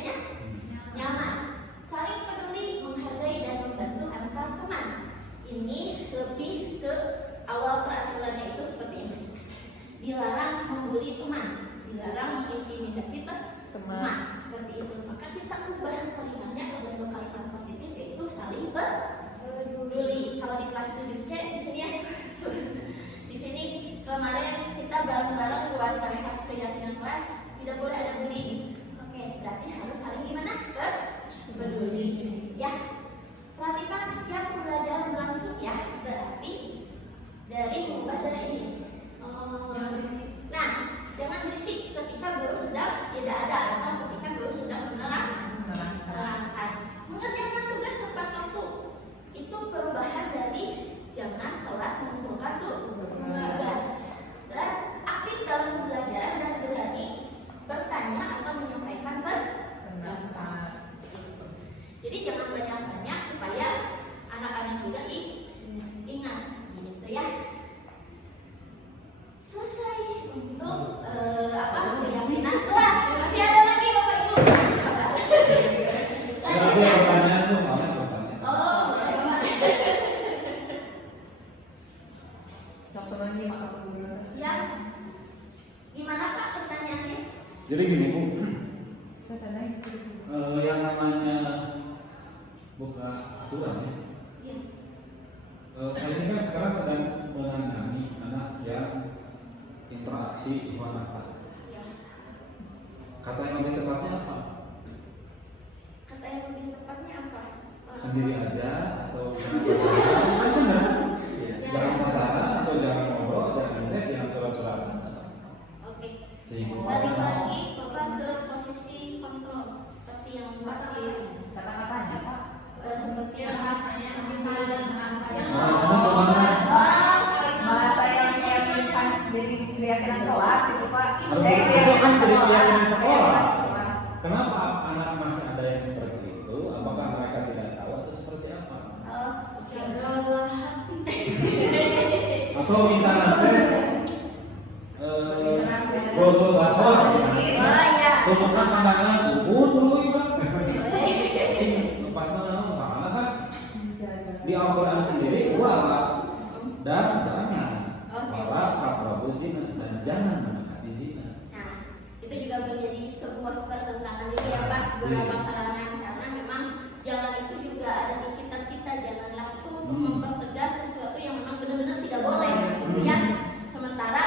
nyaman, saling peduli, menghargai, dan membantu antar teman. Ini lebih ke awal peraturannya itu seperti ini. Dilarang membuli teman, dilarang mengintimidasi teman, seperti itu. Maka kita ubah kalimatnya ke bentuk kalimat positif, yaitu saling peduli. Kalau di kelas 7C di sini ya, di sini kemarin kita bareng-bareng buat bahas keyakinan kelas, tidak boleh ada bullying. Oke, berarti harus saling gimana? Peduli. Ya, perhatikan setiap pembelajaran berlangsung ya. Berarti dari mengubah dari ini. Jangan berisik. Nah, jangan berisik ketika guru sedang tidak ada atau ketika guru sedang menerangkan. Mengerjakan tugas tepat waktu itu perubahan dari jangan telat mengumpulkan tugas. Dan aktif dalam pembelajaran dan berani bertanya atau menyampaikan pendapat. Jadi jangan banyak-banyak supaya anak-anak juga ingat, gitu ya. Selesai untuk keyakinan kelas. Masih ada lagi Bapak Ibu? Ada pertanyaan tuh, sama pertanyaan. Oh, boleh Pak. Sama-sama ini Pak Guru. Ya. Gimana Pak pertanyaannya? Jadi gini Bu, yang namanya buka aturan ya. Iya. Saya ini kan sekarang sedang menangani anak yang interaksi di mana Pak? Ya. Kata yang lebih tepatnya apa? Kata yang lebih tepatnya apa? Sendiri aja atau jangan benar? Jangan pacaran atau jangan ngobrol, jangan chat, jangan surat-suratan. Oke. Sehingga Balik lagi Bapak ke posisi kontrol seperti yang masih Kata-katanya Pak. seperti yang Bahasanya misalnya Bahasa yang meyakinkan jadi keyakinan kelas itu Pak. harus itu kan jadi keyakinan sekolah. Kenapa anak masih ada yang seperti itu? Apakah mereka tidak tahu atau seperti apa? Jagalah hati. Atau misalnya bodoh baso, tumpukan pandangan buku dulu ibu. Pas menang mana kan? Di Al-Quran sendiri wala dan jangan wala taqrabu zina dan jangan mendekati zina. Nah, itu juga menjadi sebuah pertentangan ini ya Pak, beberapa kalangan, karena memang jalan itu juga ada di kitab kita, janganlah itu untuk mempertegas sesuatu yang memang benar-benar tidak boleh, gitu ya. Sementara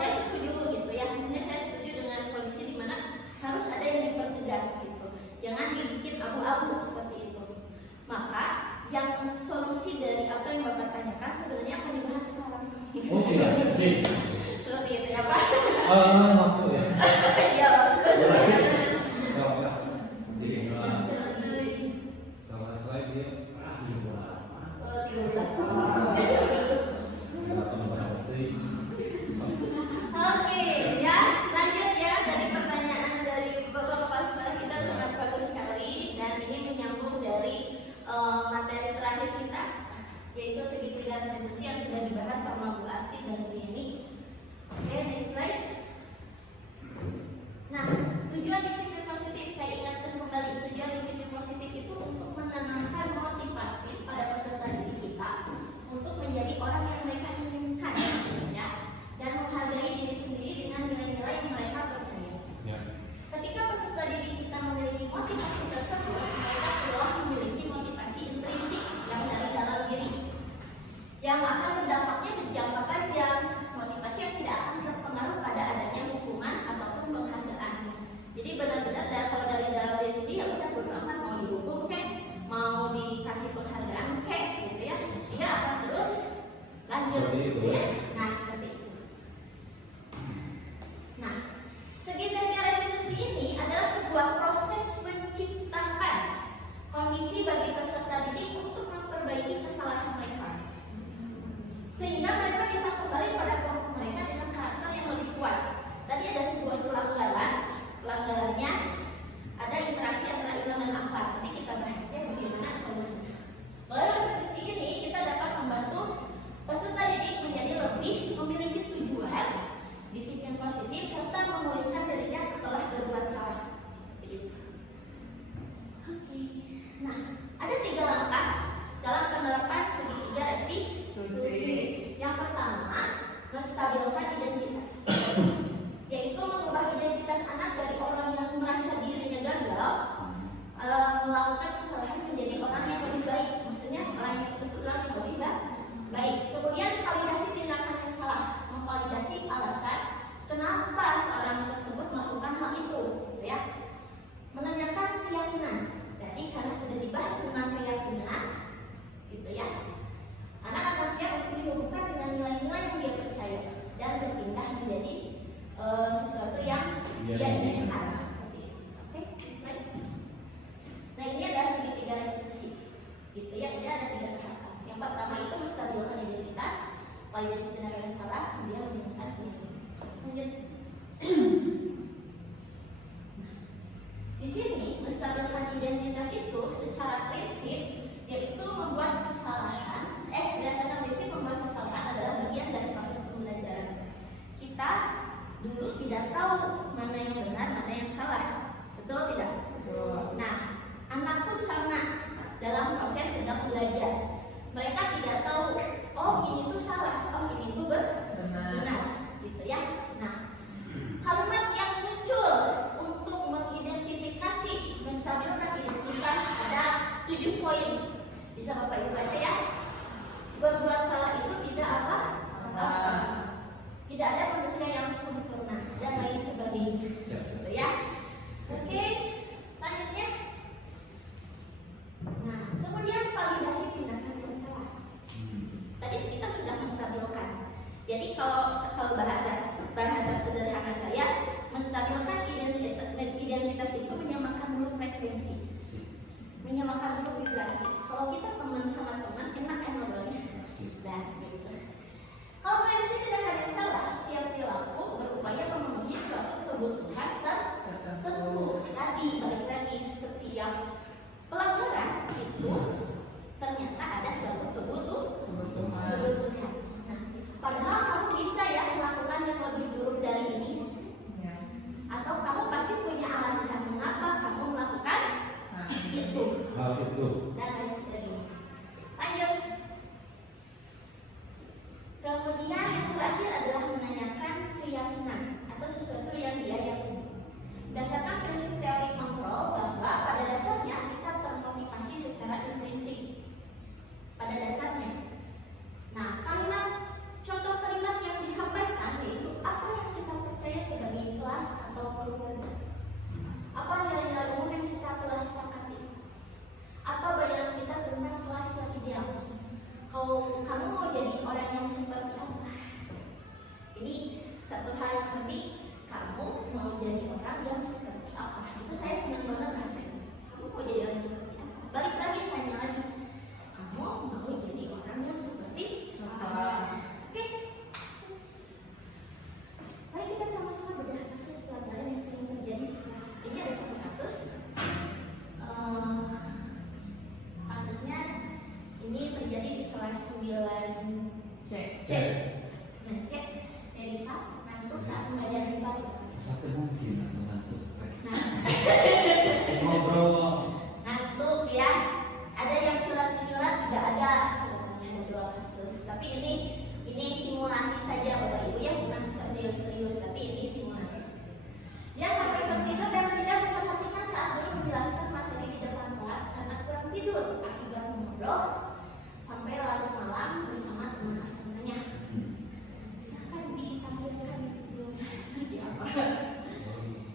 saya setuju gitu ya, saya setuju dengan kondisi di mana harus ada yang dipertegas gitu, jangan dibikin abu-abu seperti itu. Maka yang solusi dari apa yang Bapak tanyakan sebenarnya akan dibahas sekarang. Oh iya, sih. Seperti itu ya Pak. Waktu ya. Iya Pak. Salah slide dia 13 Pak. Oke, ya lanjut ya dari pertanyaan dari Bapak-bapak Ya, ini kan seperti itu. Oke, baik. Nah, ini ada segitiga restitusi. Gitu ya, ini ada 3 tahapan. Yang pertama itu menstabilkan identitas, validasi benar dan salah, kemudian menemukan lanjut. Di sini menstabilkan identitas itu secara prinsip yaitu membuat kesalahan, berdasarkan prinsip membuat kesalahan adalah bagian dari proses pembelajaran. Kita dulu tidak tahu mana yang benar, mana yang salah, betul tidak? Betul. Nah, anak pun sama dalam proses sedang belajar. Mereka tidak tahu, oh ini tuh salah, oh ini tuh benar, gitu ya. Nah, kalimat yang muncul untuk mengidentifikasi, menstabilkan identitas ada 7 poin. Bisa Bapak Ibu baca ya. Berbuat salah itu tidak apa? Tidak ada manusia yang sempurna dan lain sebagainya. Gitu ya. Oke, selanjutnya. Nah, kemudian validasi tindakan yang salah. Tadi kita sudah menstabilkan. Jadi kalau bahasa sederhana saya, menstabilkan identitas itu menyamakan dulu frekuensi, menyamakan dulu vibrasi. Kalau kita teman sama teman, enak kan ngobrolnya. Dan gitu. Kalau validasi tindakan yang salah, setiap perilaku berupaya memenuhi suatu kebutuhan tertentu. Tadi balik lagi, setiap pelanggaran itu ternyata ada suatu kebutuhan. Nah, padahal kamu bisa ya melakukan yang lebih buruk dari ini, atau kamu pasti punya alasan mengapa kamu melakukan itu. Dan lain sebagainya. Lanjut. Kemudian yang terakhir adalah menanyakan keyakinan atau sesuatu yang dia yakini. Berdasarkan prinsip teori kontrol bahwa pada dasarnya kita termotivasi secara intrinsik. Pada dasarnya. Nah, contoh kalimat yang disampaikan yaitu apa yang kita percaya sebagai kelas atau keluarga. Apa nilai-nilai umum yang kita telah sepakati. Apa bayangan kita tentang kelas yang ideal. Kalau kamu mau jadi orang yang seperti apa? Ini satu hal yang penting. Kamu mau jadi orang yang seperti apa? Itu saya senang banget bahasanya. Kamu mau jadi orang yang seperti apa? Balik lagi tanya lagi. Kamu mau jadi orang yang seperti apa? Oke. Mari kita sama-sama bedah kasus pelajaran yang sering terjadi di kelas. Ini ada satu kasus. Kasusnya ini terjadi di kelas 9C. 9C. Elisa ngantuk saat mengajar di kelas. Ngantuk ya. Ada yang surat menyurat, tidak ada. Sebenarnya ada 2 kasus. Tapi ini simulasi saja Bapak Ibu ya, bukan sesuatu yang serius, tapi ini simulasi. Dia sampai tertidur dan tidak memperhatikan saat guru menjelaskan materi di depan kelas karena kurang tidur akibat ngobrol sampai larut malam bersama teman asrama-nya. Silakan ditampilkan videonya seperti apa?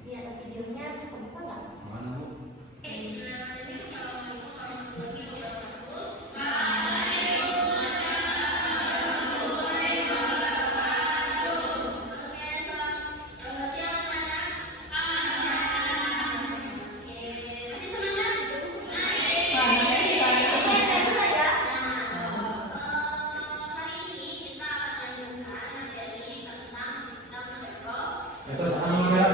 Ini ada videonya, bisa kebuka nggak? Mana Bu? Terus anu ya.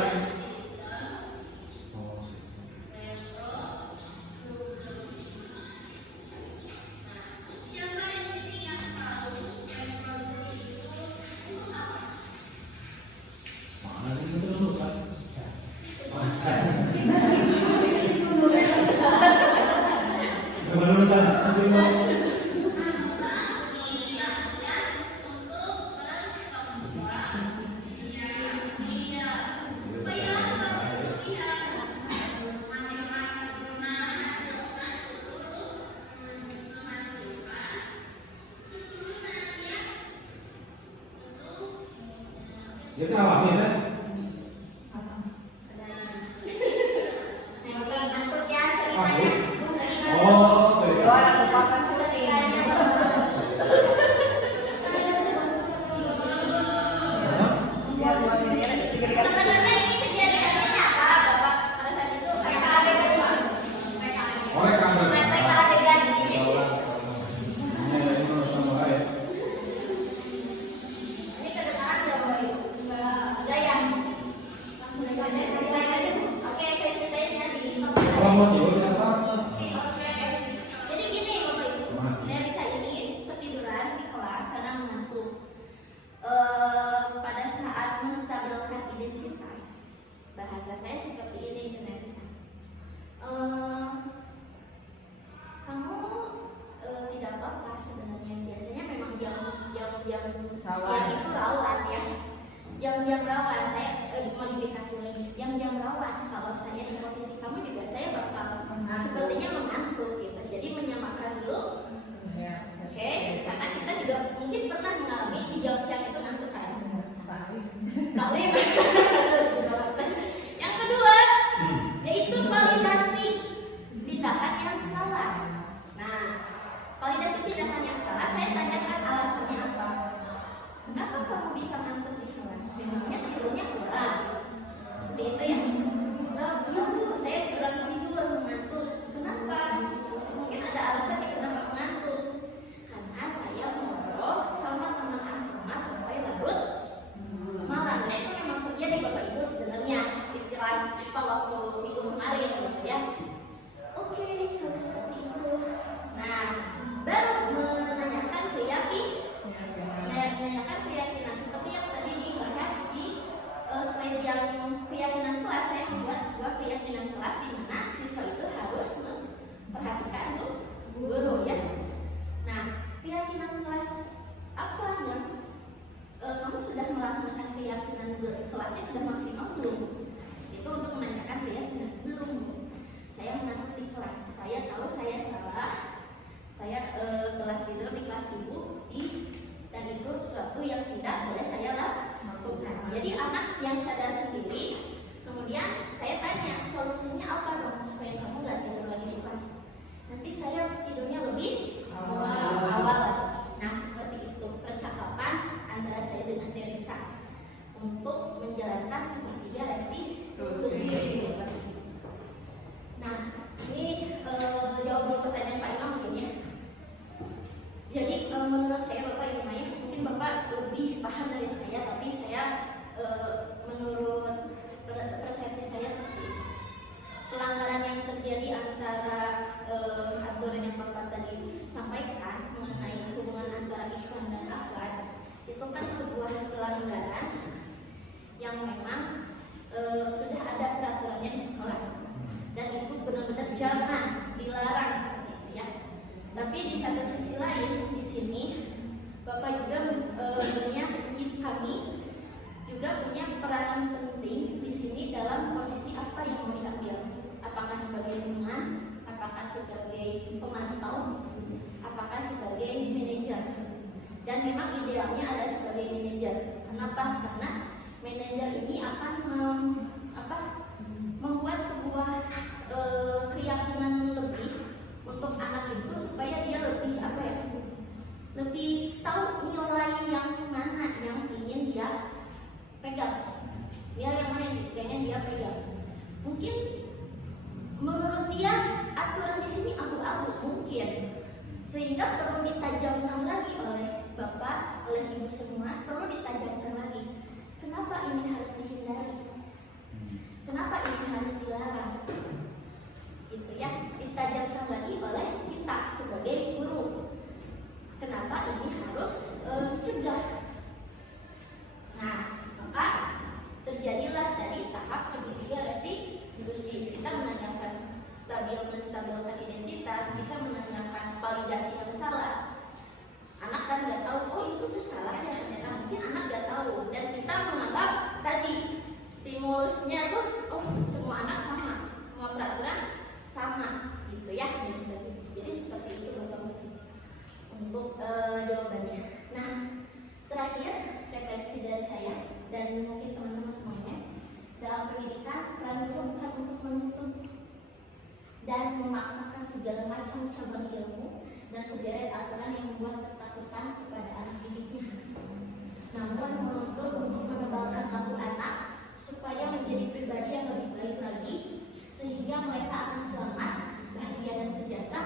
Mana ini terus kan? Menurut kita alami kan? Maksudnya ceritanya. Oh, Ada pepatah seperti ini. Sebenarnya ini kejadian Orang mau jauh ya sama. Oke. Jadi gini Bapak Ibu, Nerisa ini ketiduran di kelas karena mengantuk. Pada saat menstabilkan identitas, bahasa saya seperti ini ke Nerisa. Kamu tidak apa-apa sebenarnya. Biasanya memang jam siang itu rawan ya. Jam-jam rawan saya modifikasi lagi. Jam-jam rawan kalau saya di posisi kamu juga saya bakal sepertinya mengantuk gitu. Jadi menyamakan dulu. Oke, karena kita juga mungkin pernah mengalami di jam siang itu ngantuk kan. Taklim. Yang kedua yaitu validasi tindakan yang salah. Nah, validasi tindakan yang salah saya tanyakan alasannya apa. Kenapa kamu bisa ngantuk di kelas? Memangnya tidurnya kurang? Seperti itu ya. Iya Bu, saya kurang tidur, mengantuk. Kenapa? Mungkin ada alasannya kenapa mengantuk. Karena saya ngobrol sama teman asrama sampai larut malam. Dan itu memang terjadi Bapak Ibu sebenarnya di kelas IPA waktu minggu kemarin gitu ya. Oke, kalau seperti itu. Nah, baru menanyakan keyakinan seperti yang tadi dibahas di slide yang keyakinan kelas. Saya membuat sebuah keyakinan kelas di mana siswa itu harus memperhatikan guru ya. Nah, keyakinan kelas apa yang kamu sudah melaksanakan keyakinan kelasnya sudah maksimal belum? Itu untuk menanyakan keyakinan belum. Saya mengantuk di kelas. Saya tahu saya salah. Saya telah tidur di kelas ibu dan itu suatu yang tidak boleh saya lakukan. Jadi anak yang sadar sendiri, kemudian saya tanya solusinya apa dong supaya kamu nggak tidur lagi di kelas. Nanti saya tidurnya lebih awal. Nah seperti itu percakapan antara saya dengan Nerisa untuk menjalankan segitiga restitusi. Nah ini jawab pertanyaan Pak Imam mungkin ya. Jadi menurut saya Bapak Ibu ya, mungkin Bapak lebih paham dari saya, tapi saya menurut persepsi saya seperti itu. Pelanggaran yang terjadi antara aturan yang Bapak tadi sampaikan mengenai hubungan antara ikhwan dan akhwat itu kan sebuah pelanggaran yang memang sudah ada peraturannya di sekolah dan itu benar-benar jangan dilarang seperti itu ya. Tapi di satu sisi lain di sini Bapak juga kami juga punya peranan penting di sini dalam posisi apa yang mau diambil. Apakah sebagai lingkungan, apakah sebagai pemantau, apakah sebagai manajer. Dan memang idealnya ada sebagai manajer. Kenapa? Karena manajer ini akan membuat sebuah keyakinan lebih untuk anak itu supaya dia lebih lebih tahu nilai yang mana yang ingin dia pegang, nilai yang mana yang pengen dia pegang. Mungkin menurut dia aturan di sini abu-abu mungkin, sehingga perlu ditajamkan lagi oleh Bapak, oleh Ibu semua, perlu ditajamkan lagi. Kenapa ini harus dihindari? Kenapa ini harus dilarang? Gitu ya, ditajamkan lagi oleh kita sebagai guru. Kenapa ini harus dicegah? Nah, maka terjadilah dari tahap segitiga restitusi. Kita menanyakan menstabilkan identitas, kita menanyakan validasi yang salah. Anak kan nggak tahu, oh itu tuh salah ya ternyata. Mungkin anak nggak tahu dan kita menganggap tadi stimulusnya tuh, oh semua anak sama, semua peraturan sama, gitu ya. Jadi seperti itu Bapak untuk jawabannya. Nah, terakhir refleksi dari saya dan mungkin teman-teman semuanya, dalam pendidikan peran guru bukan untuk menuntut dan memaksakan segala macam cabang ilmu dan sederet aturan yang membuat ketakutan kepada anak didiknya, namun menuntut untuk menebalkan laku anak supaya menjadi pribadi yang lebih baik lagi sehingga mereka akan selamat, bahagia dan sejahtera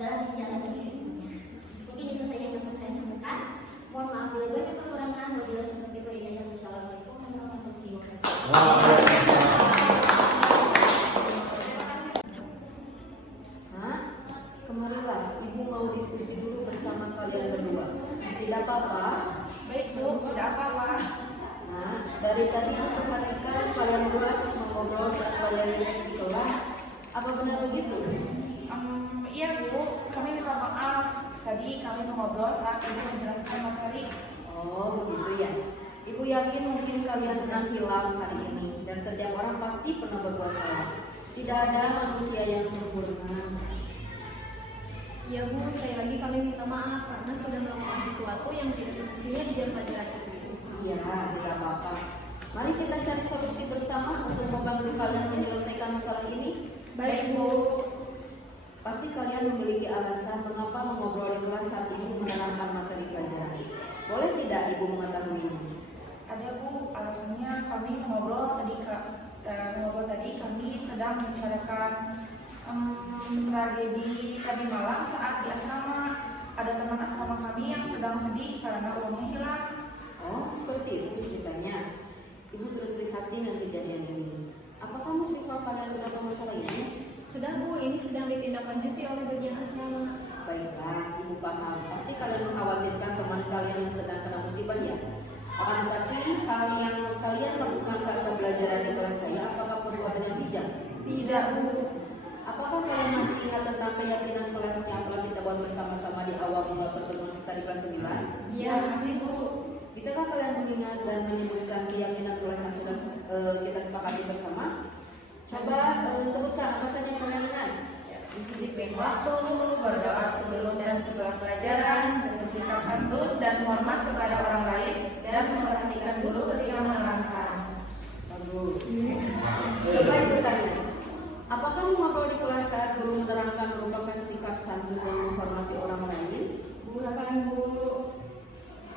dalam menjalani hidupnya. Mungkin itu saja yang dapat saya sampaikan. Mohon maaf bila banyak kekurangan. Wabillahi taufiq wal hidayah. Wassalamualaikum warahmatullahi wabarakatuh. loyalitas di kelas. Apa benar begitu? Iya Bu, kami minta maaf. Tadi kami mengobrol saat Ibu menjelaskan materi. Oh, begitu ya. Ibu yakin mungkin kalian sedang hilaf hari ini, dan setiap orang pasti pernah berbuat salah. Tidak ada manusia yang sempurna. Ya Bu, sekali lagi kami minta maaf karena sudah melakukan sesuatu yang tidak semestinya di jam pelajaran itu. Iya, tidak apa-apa. Mari kita cari solusi bersama untuk membantu kalian menyelesaikan masalah ini. Baik Bu. Pasti kalian memiliki alasan mengapa mengobrol di kelas saat ini menerangkan materi pelajaran. Boleh tidak Ibu mengetahuinya? Ada Bu, alasannya kami mengobrol tadi kami sedang membicarakan tragedi tadi malam saat di asrama. Ada teman asrama kami yang sedang sedih karena uangnya hilang. Oh, seperti itu ceritanya. Ibu turut prihatin dengan kejadian ini. Apakah muslimah kalian sudah tahu masalah ini? Sudah Bu, ini sedang ditindaklanjuti oleh bagian asrama. Baiklah, Ibu paham. Pasti kalian mengkhawatirkan teman kalian yang sedang kena musibah ya. Akan tetapi, hal yang kalian lakukan saat pembelajaran di kelas saya, apakah perbuatan yang bijak? Tidak Bu. Apakah kalian masih ingat tentang keyakinan kelas yang telah kita buat bersama-sama di awal pertemuan kita di kelas 9? Iya masih Bu. Bisakah kalian mengingat dan menyebutkan keyakinan kelas yang sudah kita sepakati bersama? Coba sebutkan apa saja yang kalian ingat. Disiplin waktu, berdoa sebelum dan setelah pelajaran, bersikap santun dan hormat kepada orang lain, dan memperhatikan guru ketika menerangkan. Bagus. Coba Ibu tanya, apakah mengobrol di kelas saat guru menerangkan merupakan sikap santun dan menghormati orang lain? Bukan Bu.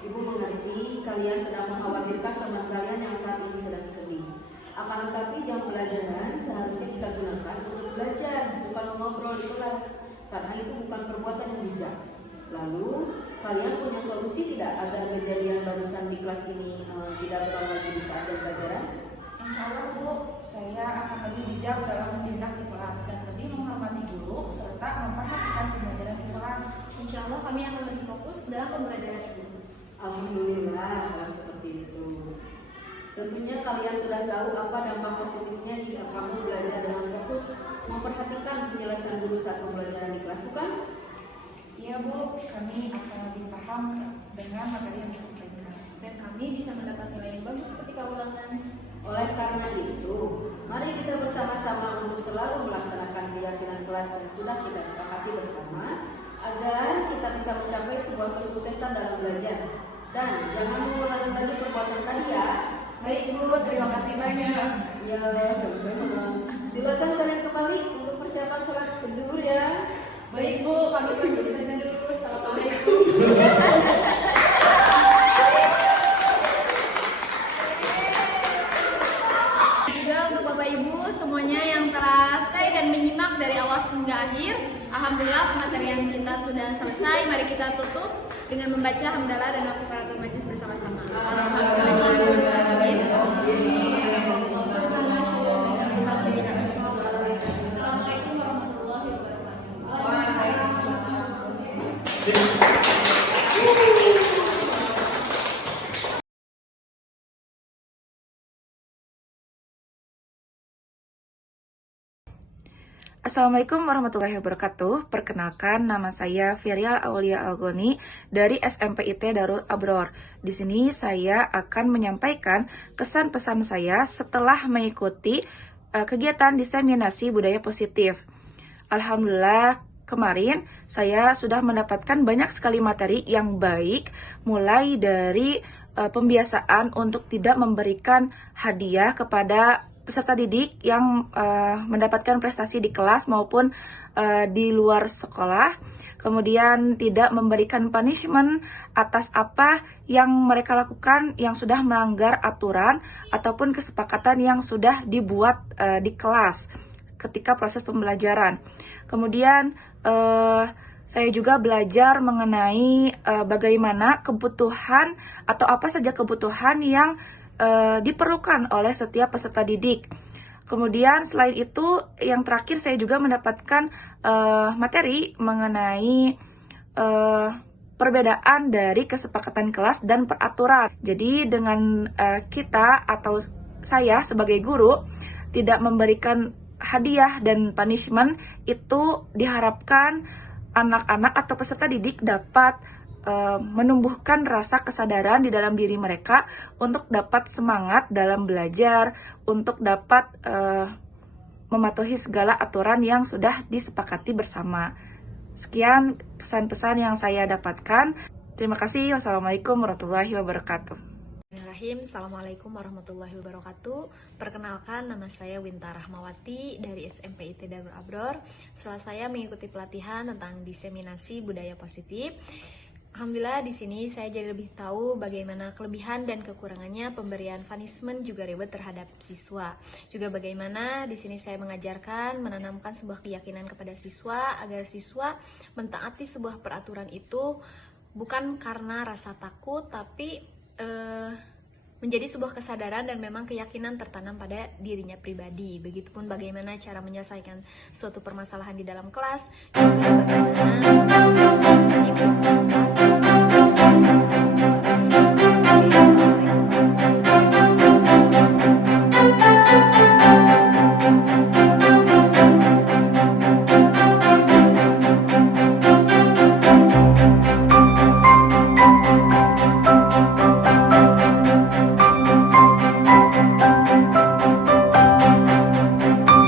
Ibu mengerti kalian sedang mengkhawatirkan teman kalian yang saat ini sedang sedih. Akan tetapi jam pelajaran seharusnya kita gunakan untuk belajar, bukan mengobrol di kelas, karena itu bukan perbuatan yang bijak. Lalu, kalian punya solusi tidak agar kejadian barusan di kelas ini tidak terulang lagi di saat jam pelajaran? Insya Allah Bu, saya akan lebih bijak dalam bertindak di kelas dan lebih menghormati guru serta memperhatikan pembelajaran di kelas. Insya Allah kami akan lebih fokus dalam pembelajaran itu. Alhamdulillah kalau seperti itu. Tentunya kalian sudah tahu apa dampak positifnya jika kamu belajar dengan fokus memperhatikan penjelasan guru saat pembelajaran di kelas, bukan? Iya Bu, kami akan lebih paham dengan materi yang disampaikan. Dan kami bisa mendapat nilai yang bagus ketika ulangan. Oleh karena itu, mari kita bersama-sama untuk selalu melaksanakan keyakinan kelas yang sudah kita sepakati bersama agar kita bisa mencapai sebuah kesuksesan dalam belajar. Dan jangan mengulangi lagi perbuatan tadi ya. Baik Bu, terima kasih banyak. Ya, sama-sama. Silakan kalian kembali untuk persiapan sholat zuhur ya. Baik Bu, kami permisi terlebih dulu. Assalamualaikum. Juga untuk Bapak Ibu semuanya yang telah stay dan menyimak dari awal hingga akhir. Alhamdulillah materi yang kita sudah selesai. Mari kita tutup dengan membaca hamdalah dan kafaratul majlis bersama-sama. Assalamualaikum warahmatullahi Assalamualaikum warahmatullahi wabarakatuh. Perkenalkan, nama saya Firial Aulia Algoni dari SMPIT Darul Abror. Di sini saya akan menyampaikan kesan pesan saya setelah mengikuti kegiatan diseminasi budaya positif. Alhamdulillah, kemarin saya sudah mendapatkan banyak sekali materi yang baik, mulai dari pembiasaan untuk tidak memberikan hadiah kepada peserta didik yang mendapatkan prestasi di kelas maupun di luar sekolah, kemudian tidak memberikan punishment atas apa yang mereka lakukan yang sudah melanggar aturan ataupun kesepakatan yang sudah dibuat di kelas ketika proses pembelajaran. Kemudian saya juga belajar mengenai bagaimana kebutuhan atau apa saja kebutuhan yang diperlukan oleh setiap peserta didik. Kemudian selain itu, yang terakhir saya juga mendapatkan materi mengenai perbedaan dari kesepakatan kelas dan peraturan. Jadi dengan kita atau saya sebagai guru tidak memberikan hadiah dan punishment, itu diharapkan anak-anak atau peserta didik dapat menumbuhkan rasa kesadaran di dalam diri mereka untuk dapat semangat dalam belajar, untuk dapat mematuhi segala aturan yang sudah disepakati bersama. Sekian pesan-pesan yang saya dapatkan. Terima kasih. Wassalamualaikum warahmatullahi wabarakatuh. Bismillahirrahmanirrahim. Assalamualaikum warahmatullahi wabarakatuh. Perkenalkan, nama saya Winta Rahmawati dari SMPIT Darul Abror. Setelah saya mengikuti pelatihan tentang diseminasi budaya positif, alhamdulillah di sini saya jadi lebih tahu bagaimana kelebihan dan kekurangannya pemberian punishment juga reward terhadap siswa. Juga bagaimana di sini saya mengajarkan menanamkan sebuah keyakinan kepada siswa agar siswa mentaati sebuah peraturan itu bukan karena rasa takut, tapi menjadi sebuah kesadaran dan memang keyakinan tertanam pada dirinya pribadi. Begitupun bagaimana cara menyelesaikan suatu permasalahan di dalam kelas, juga bagaimana